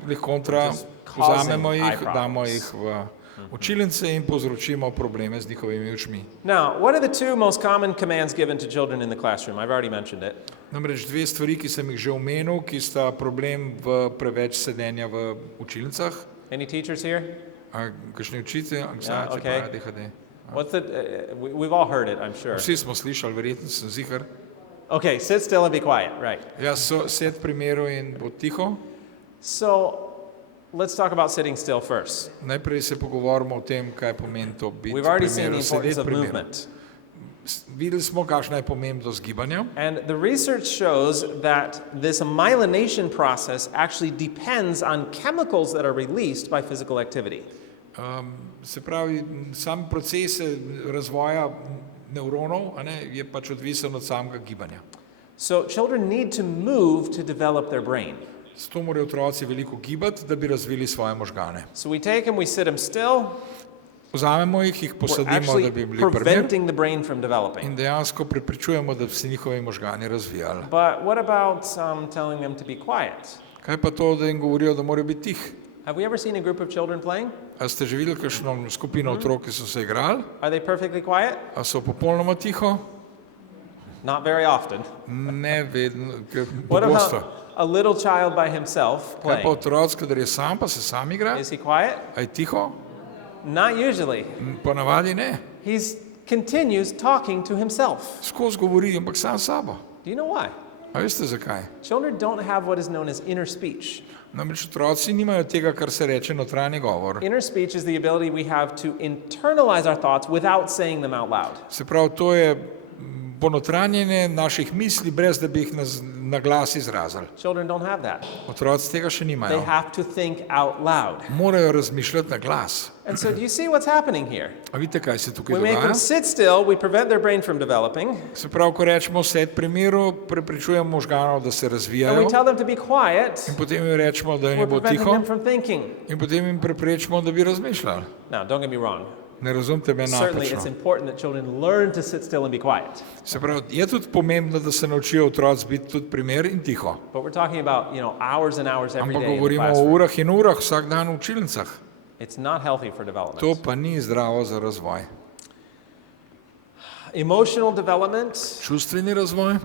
Lih kontra, Just causing vzamemo eye jih, problems. damo jih v učilnice in povzročimo probleme z njihovimi očmi. now, what are the two most common commands given to children in the classroom? I've already mentioned it. Namreč dve stvari, ki sem jih že omenil, ki sta problem v preveč sedenja v učilnicah. Any teachers here? Kakšni učitelji, anksiety, okay. pa ADHD. What's the? We've all heard it, I'm sure. Vsi smo slišali, verjetno sem ziher. Okay, sit still and be quiet. Right. Jaz sed v primeru in bo tiho. So, let's talk about sitting still first. Najprej se pogovorimo o tem, kaj pomeni to biti We've v already seen the primeru, importance sedeti v of primeru. movement. Videli smo, kakšna je pomembnost gibanja. And the research shows that this myelination process actually depends on chemicals that are released by physical activity. Se pravi, sam proces razvoja nevronov je pač odvisen od samega gibanja. So children need to move to develop their brain. Zato morajo otroci veliko gibati, da bi razvili svoje možgane. So we take them, we sit them still, Vzamemo jih, jih we're posadimo, actually da bi bili primer preventing the brain from developing. in dejansko preprečujemo, da bi se njihovi možgani razvijali. But what about telling them to be quiet? Kaj pa to, da jim govorijo, da morajo biti tih? Have we ever seen a group of children playing? A ste že videli kakšno skupino otrok, ki so se igrali? Are they perfectly quiet? A so popolnoma tiho? Not very often. Ne vedno, ker What pogosto. about a little child by himself Kaj pa playing? otroc, kadar je sam, pa se sam igra? Is he quiet? A je tiho? Not usually. Ponavadi ne. He continues talking to himself. Skozi govori, ampak sam s sabo. Do you know why? A veste zakaj? Children don't have what is known as inner speech. Namreč otroci nimajo tega, kar se reče notranji govor. Inner speech is the ability we have to internalize our thoughts without saying them out loud. Se pravi, to je ponotranjenje naših misli, brez da bi jih na glas izrazili. Children don't have that. Otroci tega še They nimajo. have to think out loud. Morajo razmišljati na glas. And so do you see what's happening here? A vidite, kaj se tukaj We make them dogaja? sit still, we prevent their brain from developing, Se pravi, ko rečemo sed primeru, preprečujemo možganov, da se and razvijajo we tell them to be quiet, in potem jim rečemo, da ne we're bo preventing tiho them from thinking. in potem jim preprečimo, da bi razmišljali. Now, don't get me wrong. Ne razumete me Certainly, it's napačno. important that children learn to sit still and be quiet. Se pravi, je tudi pomembno, da se naučijo otroci biti tudi primer in tiho. But we're talking about, hours and hours every Ampak day in the govorimo o classroom. urah in urah vsak dan v učilnicah. It's not healthy for To development. pa ni zdravo za razvoj. Emotional development Čustveni razvoj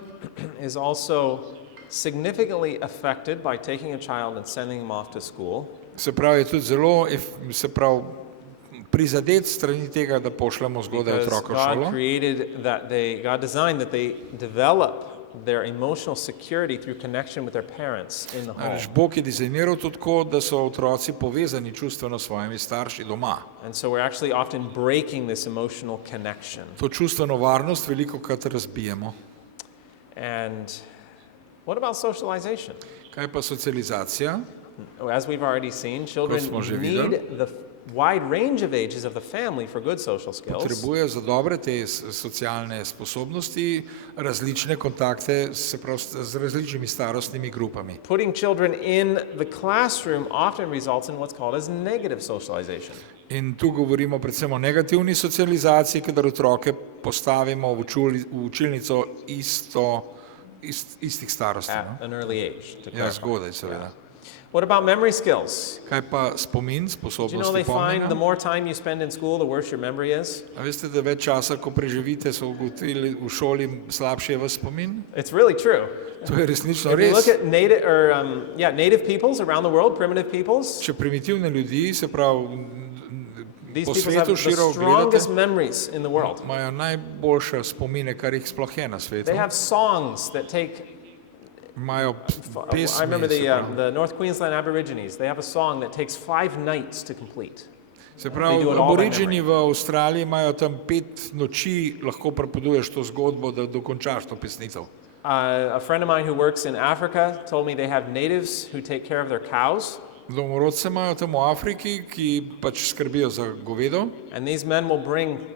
is also significantly affected by taking a child and sending him off to school. se pravi, je tudi zelo prizadet strani tega, da pošljemo zgodaj Because otroka v šolo. God designed that they develop their emotional security through connection with their parents in the home. Namreč Bog je dizajniral to tako, da so otroci povezani čustveno s svojimi starši doma. And so we're actually often breaking this emotional connection. To čustveno varnost veliko krat razbijemo. And what about socialization? Kaj pa socializacija? As we've already seen, children smo že need videli. the wide range of ages of the family for good social skills. Potrebuje za dobre te socialne sposobnosti različne kontakte, se pravi z različnimi starostnimi grupami. Putting children in the classroom often results in what's called as negative socialization. In tu govorimo predvsem o negativni socializaciji, kadar otroke postavimo v učilnico istih starosti. at No? an early age. To Ja, clarify. zgodaj, seveda. What about memory skills? Kaj pa spomin, Do you know sposobnosti they find the pomnjenja? more time you spend in school, the worse your memory is? A veste, da več časa, ko preživite, so ugotovili v šoli, slabši je vas spomin? It's really true. To je resnično If you look res. at native peoples around the world, primitive peoples, Če primitivne ljudi, se pravi, these po people have svetu the široko strongest gledate, memories in the world. imajo najboljše spomine, kar jih sploh je na svetu. They have songs that take. Imajo I pesmi, remember se pravi. the North Queensland Aborigines. They have a song that takes 5 nights to complete. Se pravi, They do it all by aboriženi v Avstraliji imajo tam 5 noči, lahko prepoveduješ to zgodbo, da dokončaš to pesnitev. A friend of mine who works in Africa told me they have natives who take care of their cows, Domorodce imajo tam v Afriki, ki pač skrbijo za govedo. and these men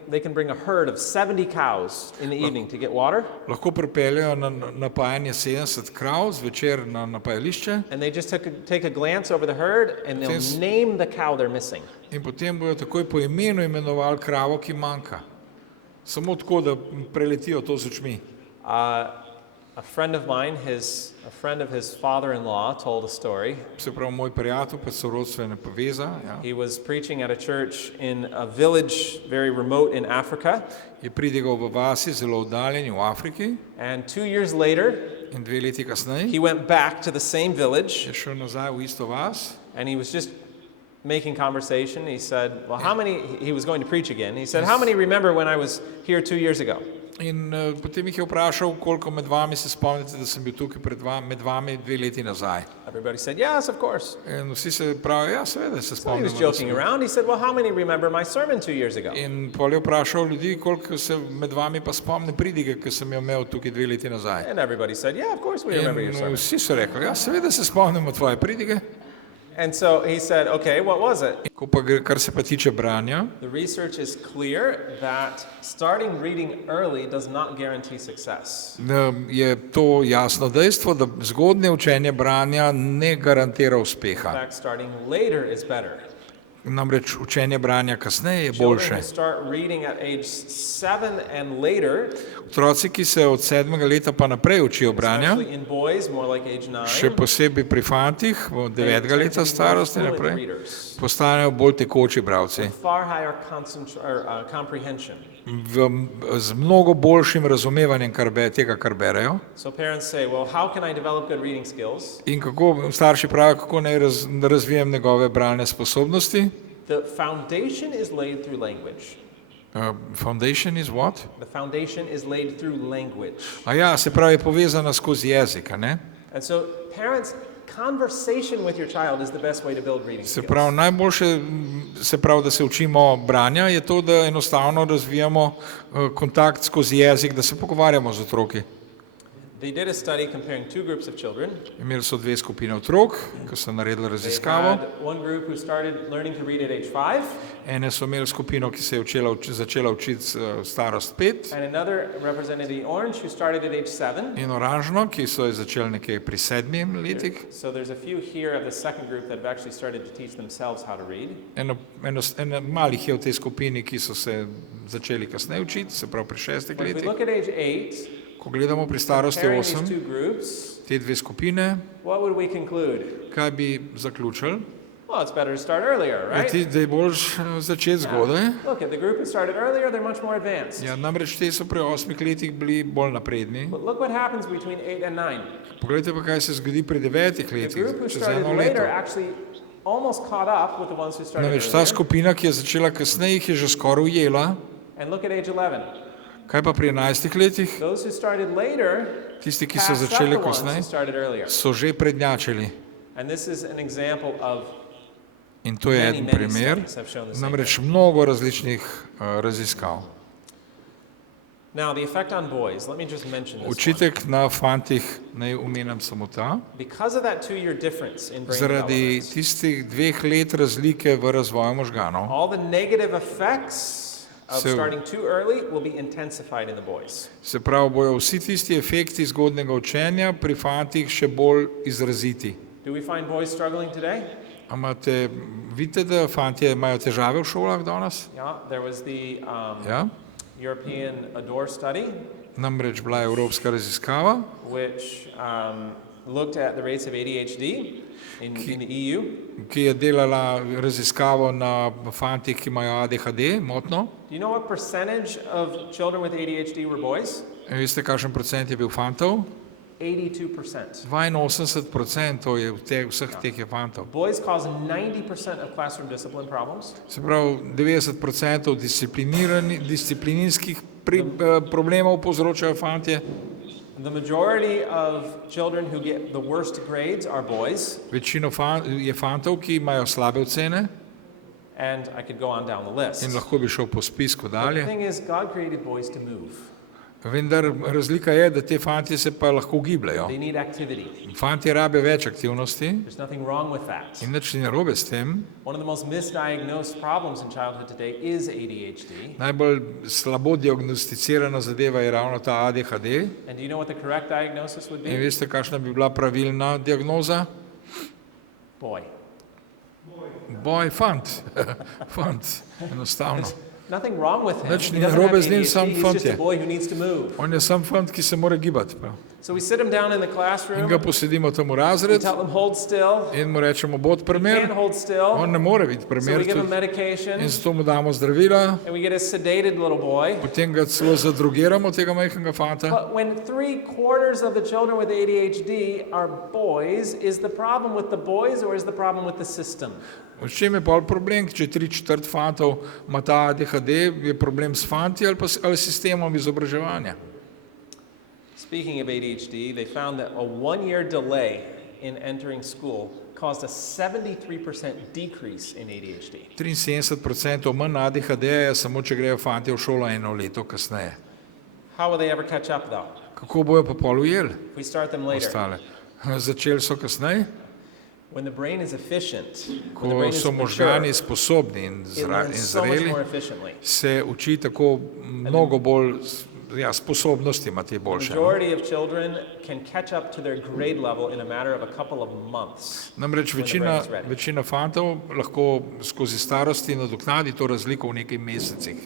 they can bring a herd of 70 cows in the evening to get water, Lahko pripeljejo na napajanje 70 krav zvečer na napajališče and they just take a glance over the herd and they'll Yes. name the cow they're missing. in potem bojo takoj po imenu imenovali kravo, ki manjka. Samo tako, da preletijo to z očmi. A friend of mine, a friend of his father-in-law told a story. Se pravi, moj prijatelj, pa sorodstvene poveza, ja, He was preaching at a church in a village very remote in Africa, je pridigal v vasi, zelo oddaljeni v Afriki, and 2 years later, in 2 leti kasneje he went back to the same village, je šel nazaj v isto vas and he was just making conversation. He said, well, he was going to preach again. He said, how many remember when I was here 2 years ago? in potem jih je vprašal, koliko med vami se spomnite, da sem bil tukaj med vami 2 leti nazaj. Everybody said, yes, of course. In vsi se pravijo, ja, seveda se So he was spomnimo. da joking sem- around. He said, well, how many remember my sermon 2 years ago? In pol je vprašal ljudi, koliko se med vami pa spomni pridige, ki sem jo imel tukaj 2 leti nazaj. And everybody said, yeah, of course we remember your In sermon. vsi so rekli, ja, seveda se spomnimo tvoje pridige. And so he said, okay, what was it? Ko pa gre, kar se pa tiče branja, The research is clear that starting reading early does not guarantee success. je to jasno dejstvo, da zgodnje učenje branja ne garantira In uspeha. fact, starting later is better. Namreč učenje branja kasneje je Children boljše. who start reading at age 7 and later, Otroci, ki se od 7. leta pa naprej učijo branja, especially in boys, more like age 9, še posebej pri fantih, od 9. tend leta to be more starosti fluent naprej, readers, postanejo bolj tekoči bralci. far higher comprehension. Z mnogo boljšim razumevanjem tega, kar berejo. So parents say, well, how can I develop good reading skills? In kako starši pravijo, kako naj razvijem njegove bralne sposobnosti. The foundation is laid through language. Foundation is what? The foundation is laid through language. A ja, se pravi, je povezana skozi jezik, a ne? And so parents, conversation with your child is the best way to build reading Se skills. pravi, najboljše, se pravi, da se učimo branja, je to, da enostavno razvijamo kontakt skozi jezik, da se pogovarjamo z otroki. They did a study comparing 2 groups of children. Imeli so 2 skupine otrok, ki so naredili They raziskavo. had one group who started learning to read at age 5, Ene so imeli skupino, ki se je začela učiti starost 5, and another represented the orange who started at age 7. in oranžno, ki so jo začeli nekje pri 7 letih. So there's a few here of the second group that have actually started to teach themselves how to read. Eno malih je v tej skupini, ki so se začeli kasneje učiti, se pravi pri 6 But if we letih. look at age 8, Ko gledamo pri starosti comparing these 8, 2 groups, te 2 skupine, what would we conclude? kaj bi zaključili? Well, it's better to start earlier, right? Da je bolj začeti zgodaj. Look, at the group who started earlier, they're much more advanced. Ja, namreč te so pri 8 letih bili bolj napredni. But look what happens between 8 and 9. Poglejte pa, kaj se zgodi pri 9 The letih, group who čez started 1 leto. later actually almost caught up with the ones who started Namreč ta earlier. skupina, ki je začela kasneje, jih je že skoraj ujela. And look at age 11. Kaj pa pri 11 letih? Those who started later Tisti, ki so passed up začeli the ones who kasneje, started earlier. so že prednjačili. And this is an example of In to je many, en many primer, studies have shown the same. namreč mnogo različnih raziskav. Now, the effect on boys, let me just mention this one. Učitek na fantih, naj omenim samo ta, Because of that 2-year difference in brain zaradi development, tistih 2 let razlike v razvoju možganov, all the negative effects of So- starting too early will be intensified in the boys. se pravi, bojo vsi tisti efekti zgodnega učenja pri fantih še bolj izraziti. Do we find boys struggling today? A vidite, da fantje imajo težave v šolah danes? Yeah, there was the Ja? European ADOR study. Namreč bila je evropska raziskava, which looked at the rates of ADHD in the EU. ki je delala raziskavo na fantih, ki imajo ADHD, motno. Do you know what percentage of children with ADHD were boys? Veste, kakšen procent je bil fantov? 82%. 82% je vseh teh je fantov. Boys cause 90% of classroom discipline problems. Se pravi, 90% disciplinskih problemov povzročajo fantje. The majority of children who get the worst grades are boys, Večino je fantov, ki imajo slabe ocene and I could go on down the list. in lahko bi šel po spisku The dalje. thing is, God created boys to move. Vendar razlika je, da te fantje se pa lahko gibljajo. They need activity. Fantje rabe več aktivnosti There's nothing wrong with that. in nič ni narobe s tem. One of the most misdiagnosed problems in childhood today is ADHD. Najbolj slabo diagnosticirana zadeva je ravno ta ADHD. And do you know what the correct diagnosis would In be? veste, kakšna bi bila pravilna diagnoza? Boy. Boj, fant. Fant, enostavno. Nothing wrong with him. Nič He ni doesn't narobe have z njim, ADHD. sam He's fant just je. a boy who needs to move. On je sam fant, ki se mora gibati. Prav. So we sit him down in the In classroom. ga posedimo tam v We razred tell him hold still. in mu rečemo, bod He primer. can't hold still. On ne more biti So primer we give him tudi. medication, In zato mu damo zdravila, and we get a sedated little boy. potem ga celo zadrogiramo, tega majhnega fanta. But when 3/4 of the children with ADHD are boys, is the problem with the boys or is the problem with the system? V čem je pol problem, če 3/4 fantov ima ta ADHD, je problem s fanti ali s sistemom izobraževanja. Speaking of ADHD, they found that a 1-year delay in entering school caused a 73% decrease in ADHD. 73% manj ADHD-ja, samo če grejo fantje v šolo eno leto kasneje. How will they ever catch up though? Kako bojo pa pol ujeli If we start them later. ostale? Začeli so kasneje, When the brain is efficient, when the ko brain is so možgani mature, sposobni in it learns so much zreli, more efficiently. se uči tako mnogo bolj, sposobnosti ima te The boljše. No? majority of children can catch up to their grade level in a matter of a couple of months. Namreč when the brain večina, is ready. večina fantov lahko skozi starosti nadoknadi to razliko v nekaj mesecih.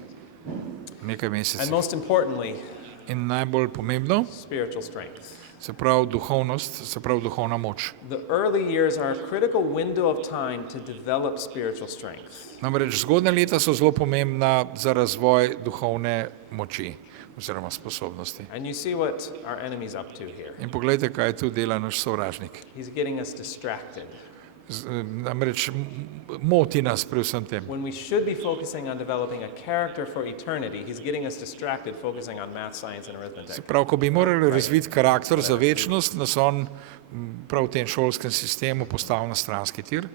Nekaj And mesecih. most importantly, In najbolj pomembno, spiritual strength. se pravi duhovnost, se pravi duhovna moč. The early years are a critical window of time to develop spiritual strength. Namreč zgodnja leta so zelo pomembna za razvoj duhovne moči oziroma sposobnosti. And you see what our enemy's up to here. In poglejte, kaj tu dela naš sovražnik. He's getting us distracted. Namreč moti nas pri vsem tem. When we should be focusing on developing a character for eternity, he's getting us distracted focusing on math, science, and Se arithmetic. pravi, ko bi morali razviti karakter za večnost, nas on prav v tem šolskem sistemu postavil na stranski tir.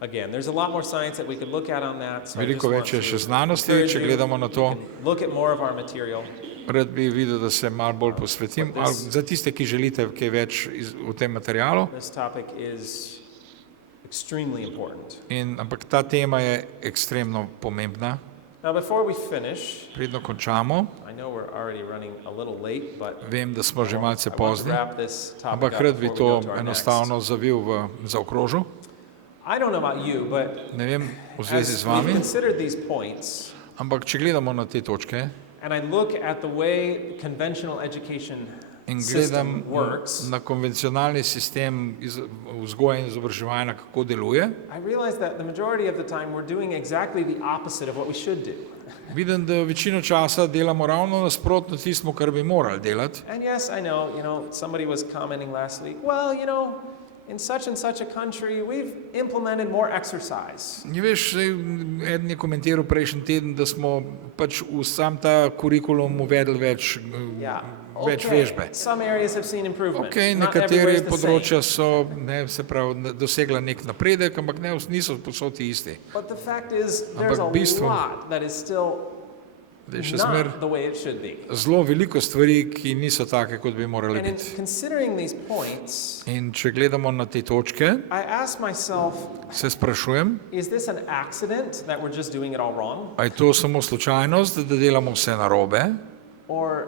Again, there's a lot more science that we could look at on that. So I Veliko just want več je to še znanosti, encourage če you, gledamo na to. you can look at more of our material. Rad bi videl, da se malo bolj posvetim. Ali za tiste, ki želite kaj več v tem materialu. This topic is extremely important. Ampak ta tema je ekstremno pomembna. Now, before we finish, Predno končamo, I know we're already running a little late, but vem, da smo že malce I want to pozni, wrap this topic ampak up rad bi before we to go to our next. enostavno zavil v zaokrožju. I don't know about you, but Ne vem v zvezi as z we've vami, considered these points, ampak če gledamo na te točke and I look at the way conventional education in system gledam works, na konvencionalni sistem vzgoje in izobraževanja, kako deluje, I realize that the majority of the time we're doing exactly the opposite of what we should do. vidim, da večino časa delamo ravno nasprotno tistemu, kar bi morali delati. And yes, I know, somebody was commenting last week, well, in such and such a country, we've implemented more exercise. Je veš, saj eden je komentiral prejšnji teden, da smo pač v sam ta kurikulum uvedli več, Yeah. več Okay, vežbe. some areas have seen improvement. Ok, Not nekatere everywhere's the področja so, se pravi, dosegla nek napredek, ampak niso povsod ti isti. same. But the fact is, there's a Ampak bistvo- lot that is still Da je še zmer not the way it should be. zelo veliko stvari, ki niso take, kot bi morali And in biti. considering these points, In če gledamo na te točke, I ask myself, se sprašujem, is this an accident that we're just doing it all wrong? a je to samo slučajnost, da delamo vse narobe, Or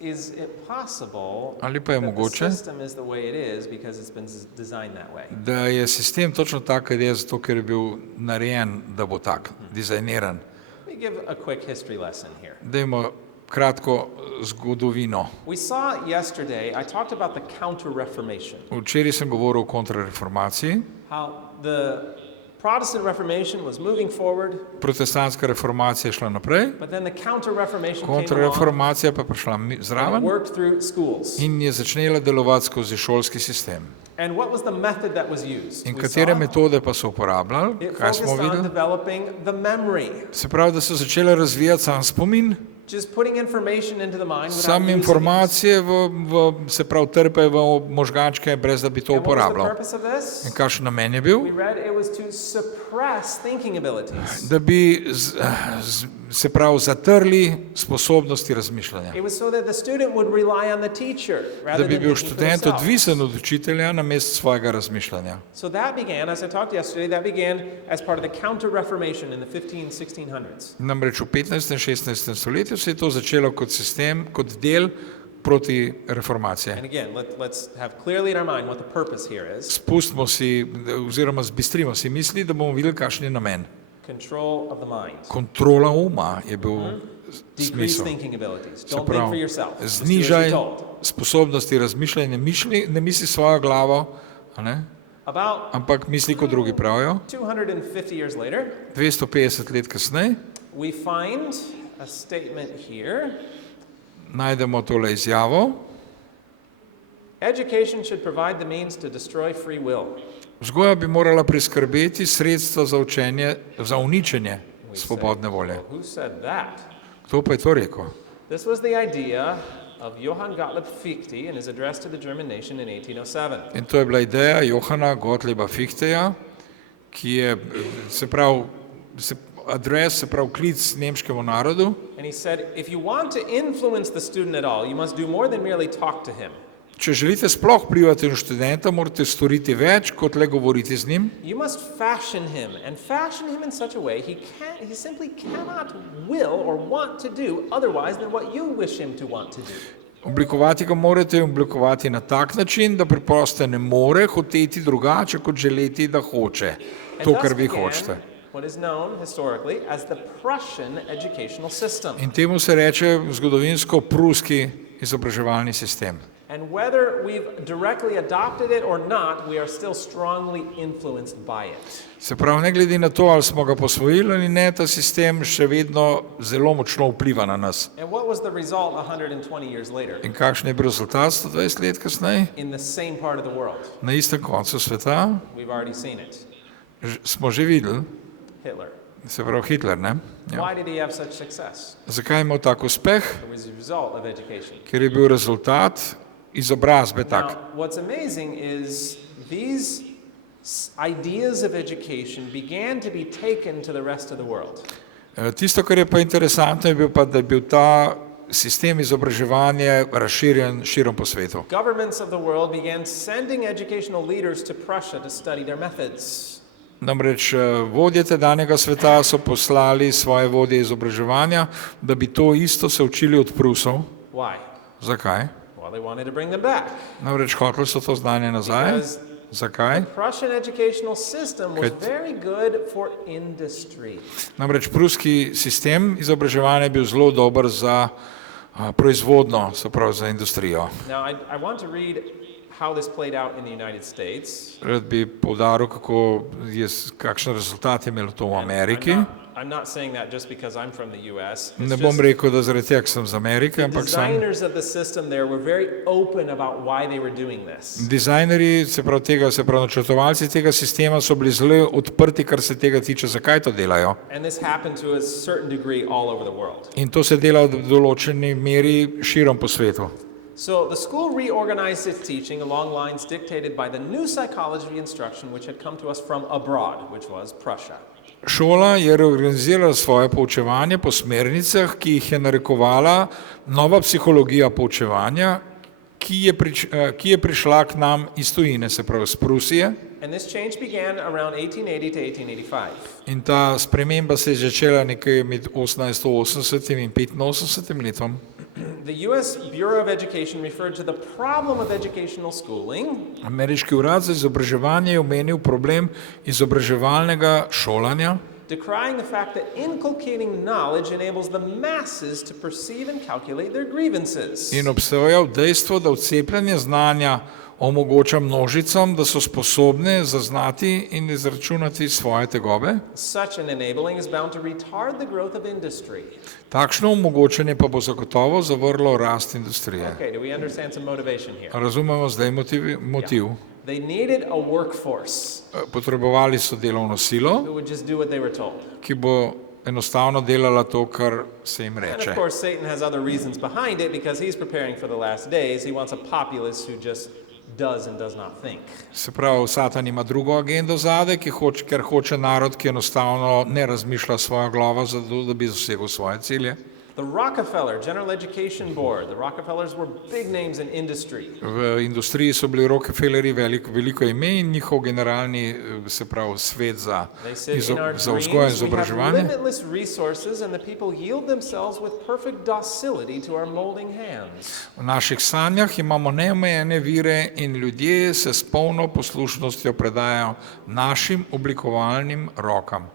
is it possible ali pa je that the mogoče, system is the way it is because it's been designed that way? da je sistem točno tak, kot je, zato ker je bil narejen, da bo tak, dizajniran. Let me give a quick history lesson here. Dajmo kratko zgodovino. We saw yesterday, I talked about the Counter-Reformation, Včeraj sem govoril o kontrareformaciji. how the Protestant Reformation was moving forward, Protestantska reformacija je šla naprej, but then the Counter-Reformation came along kontrareformacija pa je prišla and it zraven worked through schools. in je začela delovati skozi šolski sistem. And what was the method that was used? In We katere saw metode pa so uporabljali? it Kaj smo focused on videli? developing the memory, Se pravi, da so začele razvijati sam spomin, just putting information into the mind without sam using it. informacije se pravi trpe v možgačke, brez da bi to And what was the uporabljal. purpose of this? In kakšen namen je bil? We read it was to suppress thinking abilities. Da bi se pravi zatrli sposobnosti razmišljanja. It was so that the student would rely on the teacher Da rather bi than bil thinking for študent themselves. odvisen od učitelja namesto svojega razmišljanja. So that began, as I talked yesterday, that began as part of the Counter-Reformation in the 1600s. Namreč v 15. in 16. stoletju se je to začelo kot sistem, kot del proti reformacije. And again, let's have clearly in our mind what the purpose here is. Spustimo si oziroma zbistrimo si misli, da bomo videli, kakšen je namen. Control of the mind. Kontrola uma je bil Decrease smisel. thinking abilities. Se Don't think pravi, for yourself. Just do as znižaj you're told. sposobnosti razmišljanja, ne misli svojo glavo, a ne? About Ampak misli, kot drugi pravijo. 250 years later, 250 let kasneje we find a statement here. najdemo tole izjavo. Education should provide the means to destroy free will. Vzgoja bi morala priskrbeti sredstva za učenje, za uničenje We svobodne say, volje. well, who said that? Kdo pa je to rekel? This was the idea of Johann Gottlieb Fichte in his address to the German nation in 1807. In to je bila ideja Johana Gottlieba Fichteja, ki je, se pravi, adres, se pravi, klic nemškemu narodu. And he said, if you want to influence the student at all, you must do more than merely talk to him. Če želite sploh vplivati na študenta, morate storiti več, kot le govoriti z njim. You must fashion him, and fashion him in such a way he simply cannot will or want to do otherwise than what you wish him to want to do. Oblikovati ga morate in oblikovati na tak način, da preprosto ne more hoteti drugače, kot želeti, da hoče And to, thus kar vi began hočete. what is known historically as the Prussian educational system. In temu se reče zgodovinsko pruski izobraževalni sistem. And whether we've directly adopted it or not, we are still strongly influenced by it. Se pravi, ne glede na to, ali smo ga posvojili ali ne, ta sistem še vedno zelo močno vpliva na nas. And what was the result 120 years later In kakšen je bil rezultat 120 let kasneje? in the same part of the world? Na istem koncu sveta We've already seen it. smo že videli, Hitler. se pravi Hitler, ne? Ja. Why did he have such success? Zakaj je imel tak uspeh? It was a result of education. Ker je bil rezultat izobrazbe tak. Now, what's amazing is these ideas of education began to be taken to the rest of the world. Tisto, kar je pa interesantno, je bil pa, da je bil ta sistem izobraževanja razširjen širom po svetu. Governments of the world began sending educational leaders to Prussia to study their methods. Namreč vodje tedanjega sveta so poslali svoje vodje izobraževanja, da bi to isto se učili od Prusov. Why? Zakaj? Well, they wanted to bring them back. Namreč hoteli so to znanje nazaj. Because Zakaj? the Prussian educational system was Kaj- very good for industry. Namreč pruski sistem izobraževanja je bil zelo dober za proizvodno, se pravi za industrijo. Now, I want to read how this played out in the United States. Rad bi poudaril, kakšen rezultat je imelo to v Ameriki. I'm not saying that just because I'm from the US. It's Ne bom just rekel, da zaradi tega, ker sem z Amerike, the ampak sem designers of the system there were very open about why they were doing this. dizajnerji, se pravi načrtovalci tega sistema so bili zelo odprti, kar se tega tiče, zakaj to delajo. And this happened to a certain degree all over the world. In to se dela v določeni meri širom po svetu. So the school reorganized its teaching along lines dictated by the new psychology of instruction which had come to us from abroad, which was Prussia. Šola je reorganizirala svoje poučevanje po smernicah, ki jih je narekovala nova psihologija poučevanja, ki je prišla k nam iz tujine, se pravi iz Prusije. And this change began around 1880 to 1885. In ta sprememba se je začela nekje med 1880 in 85 letom. The US Bureau of Education referred to the problem of educational schooling Ameriški urad za izobraževanje je omenil problem izobraževalnega šolanja, decrying the fact that inculcating knowledge enables the masses to perceive and calculate their grievances. In obsojal dejstvo, da odcepljanje znanja omogoča množicam, da so sposobne zaznati in izračunati svoje tegobe. Such an enabling is bound to retard the growth of industry. Takšno omogočanje pa bo zagotovo zavrlo rast industrije. Okay, do we understand some motivation here? Razumemo zdaj motiv. They needed a workforce Potrebovali so delovno silo, who would just do what they were told. ki bo enostavno delala to, kar se jim And reče. of course, Satan has other reasons behind it because he's preparing for the last days. He wants a populace who just does and does not think. Se pravi, Satan ima drugo agendo zade, ker hoče narod, ki enostavno ne razmišlja svojo glavo, zato da bi dosegel svoje cilje. The Rockefeller General Education Board, the Rockefellers were big names in industry. V industriji so bili Rockefellerji veliko ime in njihov generalni, se pravi, svet za They said, in our vzgojo in dreams, we have izobraževanje. limitless resources and the people yield themselves with perfect docility to our molding hands. V naših sanjah imamo neomejene vire in ljudje se s polno poslušnostjo predajajo našim oblikovalnim rokam.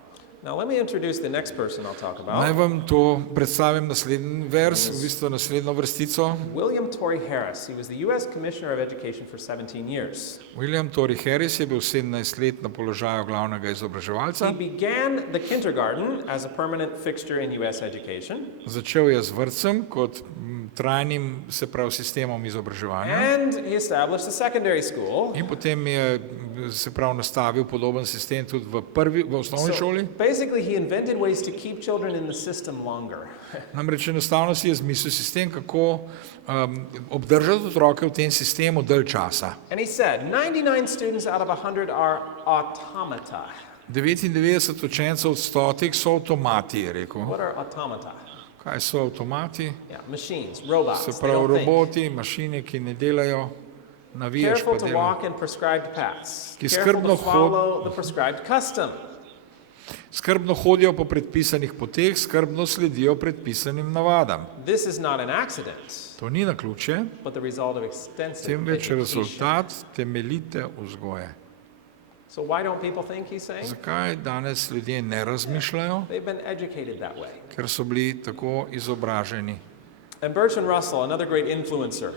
Now let me introduce the next person I'll talk Naj about. vam to predstavim naslednji vers, v bistvu naslednjo vrstico. William Torrey Harris. He was the U.S. Commissioner of Education for 17 years. William Torrey Harris je bil 17 let na položaju glavnega He izobraževalca. began the kindergarten as a permanent fixture in U.S. education, Začel je z vrtcem kot trajnim, se pravi, sistemom izobraževanja. and he established a secondary school. In potem je, se pravi, nastavil podoben sistem tudi v osnovni šoli. Basically, he invented ways to keep children in the system longer. Namreč enostavno si je zmislil sistem, kako obdržati otroke v tem sistemu dalj časa. And he said 99 students out of 100 are automata. 99 učencev od 100 so avtomati, je rekel. What are automata? Kaj so avtomati? Yeah, machines, robots. Se They pravi, don't think. roboti, mašine, ki ne delajo, navijaš Careful pa to delajo. walk in prescribed paths. Ki Careful skrbno to follow the prescribed custom. Skrbno hodijo po predpisanih poteh, skrbno sledijo predpisanim navadam. This is not an accident, To ni naključje, but the result of extensive temveč education. rezultat temeljite vzgoje. So why don't people think, he's saying? Zakaj danes ljudje ne razmišljajo? They've been educated that way. Ker so bili tako izobraženi. And Bertrand Russell, another great influencer,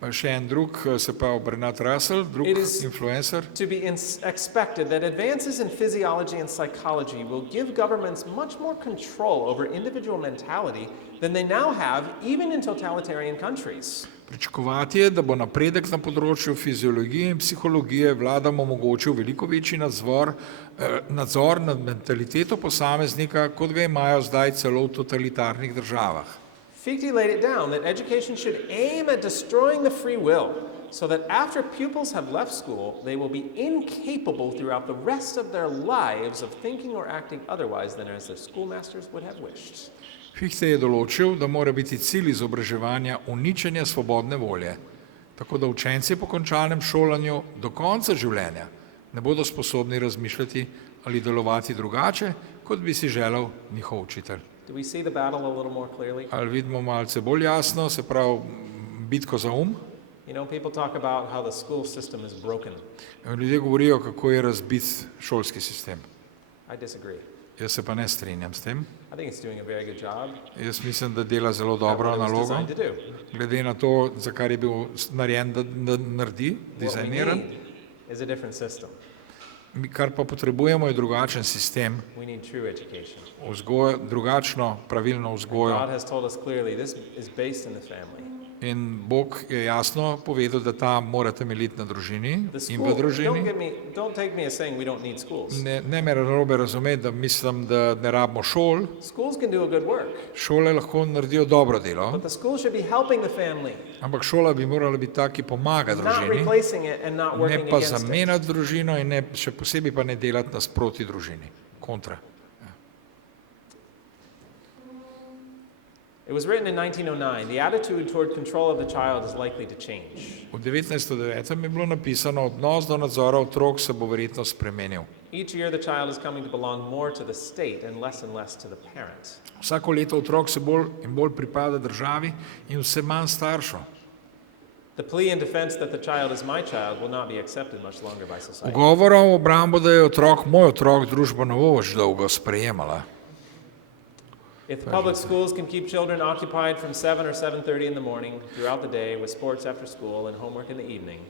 Pa še en drug, se pa Bernard Russell, drug It is- influencer. to be expected that advances in physiology and psychology will give governments much more control over individual mentality than they now have, even in totalitarian countries. Pričakovati je, da bo napredek na področju fiziologije in psihologije vladam omogočil veliko večji nadzor nad mentaliteto posameznika, kot ga imajo zdaj celo v totalitarnih državah. Fichte laid it down that education should aim at destroying the free will so that after pupils have left school, they will be incapable throughout the rest of their lives of thinking or acting otherwise than as their schoolmasters would have wished. Fichte je določil, da mora biti cilj izobraževanja uničenje svobodne volje, tako da učenci po končanem šolanju do konca življenja ne bodo sposobni razmišljati ali delovati drugače, kot bi si želel njihov učitelj. Do we see the battle a little more clearly? Ali vidimo malce bolj jasno, se pravi bitko za um? You know, people talk about how the school system is broken. Ljudje govorijo, kako je razbit šolski sistem. I disagree. Jaz se pa ne strinjam s tem. I think it's doing a very good job Jaz mislim, da dela zelo at dobro what it was nalogo, designed to do. glede na to, za kar je bil narejen, da naredi, What we dizajniran. need is a different system. Kar pa potrebujemo, je drugačen sistem, We need true education. vzgojo, drugačno, pravilno God vzgojo. has told us clearly this is based in the family. In Bog je jasno povedal, da ta mora temeljiti na družini The in school, v družini. don't take me as saying we don't need schools. Ne me narobe razumeti, da mislim, da ne rabimo šol. Schools can do a good work, Šole lahko naredijo dobro delo, but the school should be helping the family, ampak šola bi morala biti ta, ki pomaga not družini, replacing it and not ne working pa against it. zamenjati družino in ne, še posebej pa ne delati nasproti družini. Kontra. It was written in 1909. The attitude toward control of the child is likely to change. V 1909 je bilo napisano, odnos do nadzora otrok se bo verjetno spremenil. Each year, the child is coming to belong more to the state and less to the parent. Vsako leto otrok se bolj in bolj pripada državi in vse manj staršev. The plea in defense that the child is my child will not be accepted much longer by society. Ugovora v obrambo, da je otrok moj otrok, družba ne bo več dolgo sprejemala. If public schools can keep children occupied from 7 or 7:30 in the morning throughout the day with sports after school and homework in the evening,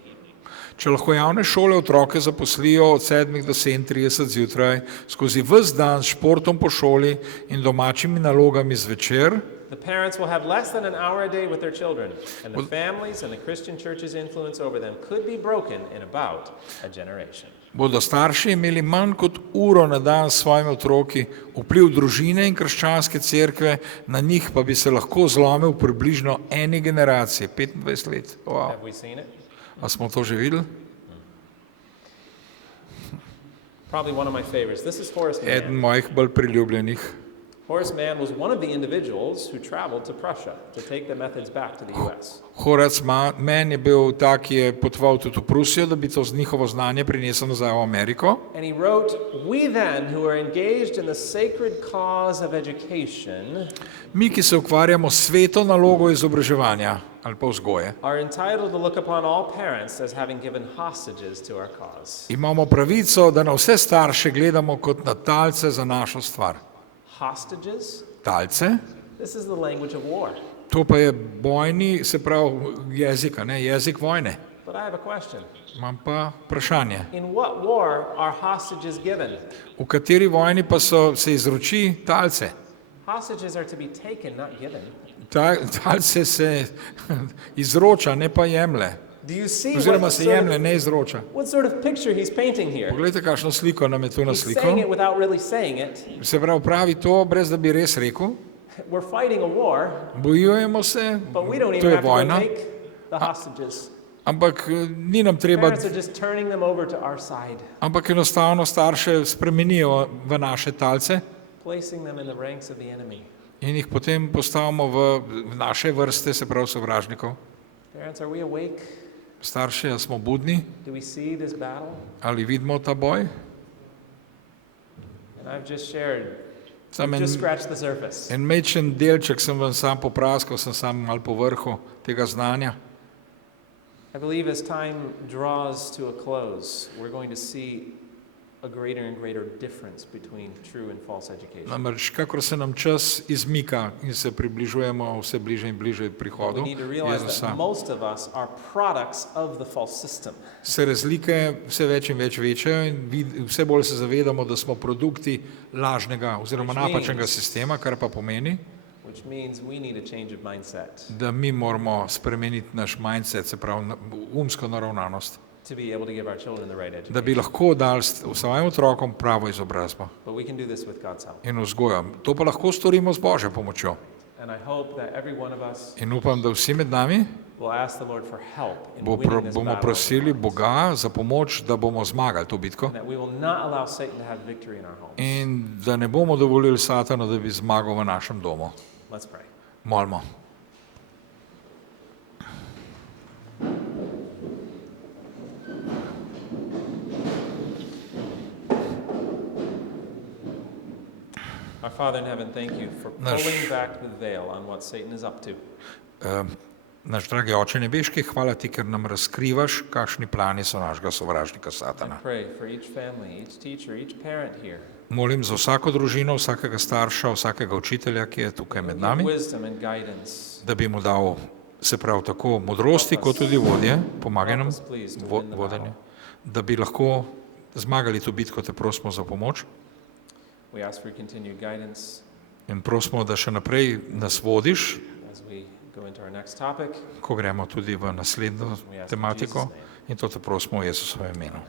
Če lahko javne šole otroke zaposlijo od 7 do 37 zjutraj, skozi ves dan s športom po šoli in domačimi nalogami zvečer, the parents will have less than an hour a day with their children, and the families and the Christian church's influence over them could be broken in about a generation. bodo starši imeli manj kot uro na dan s svojimi otroki, vpliv družine in krščanske cerkve, na njih pa bi se lahko zlomil približno eni generaciji, 25 let. Wow. Have we seen it? A smo to že videli? Probably one of my favorites. This is Horace Eden Mann. mojih bolj priljubljenih. Horace Mann was one of the individuals who traveled to Prussia to take the methods back to the US. Horace Mann je bil tak, ki je potoval tudi v Prusijo, da bi to njihovo znanje prinesel nazaj v Ameriko. And he wrote, "We then who are engaged in the sacred cause of education Mi, ki se ukvarjamo s sveto nalogo izobraževanja ali pa vzgoje, are entitled to look upon all parents as having given hostages to our cause." imamo pravico, da na vse starše gledamo kot na talce za našo stvar. Hostages? Talce, This is the language of war. to pa je bojni, se pravi jezik, ne, jezik vojne. But I have a question. Imam pa vprašanje. In what war are hostages given? V kateri vojni pa se izroči talce? Hostages are to be taken, not given. Talce se izroča, ne pa jemlje. Do you see Oziroma se jemlje, ne izroča. what sort of picture he's painting here? Poglejte, kakšno sliko nam je tu He's saying naslikal. it without really saying it. Se pravi, pravi to, brez da bi res rekel. We're fighting a war, Bojujemo se, but we don't to even je have to go vojna, take the hostages. ampak ni nam treba, Parents are just turning them over to our side, ampak enostavno starše spremenijo v naše talce placing them in the ranks of the enemy. in jih potem postavimo v naše vrste, se pravi sovražnikov. Parents, are we awake? Starši, a smo budni, Do we see this battle? ali vidimo ta boj? And I've just shared, Sam just scratched the surface. en mečen delček sem vam sam popraskal, sem sam malo po vrhu tega znanja. I believe as time draws to a close, we're going to see a greater and greater difference between true and false education. Namreč, kakor se nam čas izmika in se približujemo vse bliže in bliže But prihodu we need to realize Jezusa, that most of us are products of the false system. se razlike vse več in več večajo in vse bolj se zavedamo, da smo produkti lažnega oziroma Which means- napačnega sistema, kar pa pomeni, Which means we need a change of mindset da mi moramo spremeniti naš mindset, se pravi umsko naravnanost, to be able to give our children the right education. da bi lahko dali svojim otrokom pravo izobrazbo But we can do this with God's help. in vzgojo. To pa lahko storimo z Božjo pomočjo. And I hope that every one of us In upam, da vsi med nami will ask the Lord for help in winning this bomo battle. prosili Boga za pomoč, da bomo zmagali to bitko And that we will not allow Satan to have victory in our homes. in da ne bomo dovolili Satanu, da bi zmagal v našem domu. Let's pray. Molimo. Our Father in heaven, thank you for Naš- pulling back the veil on what Satan is up to. Naš dragi Oče nebeški, hvala ti, ker nam razkrivaš, kakšni plani so našega sovražnika I Satana. pray for each family, each teacher, each parent here. Molim za vsako družino, vsakega starša, vsakega učitelja, ki je tukaj med Give nami, wisdom and guidance. da bi mu dal, se pravi, tako modrosti, kot tudi vodje, pomagaj nam, Help us, please, to win the vodenje, battle. da bi lahko zmagali to bitko, te prosimo za pomoč We ask for your continued guidance in prosimo, da še naprej nas vodiš, as we go into our next topic. ko gremo tudi v naslednjo tematiko in to te prosimo v Jezusovem imenu.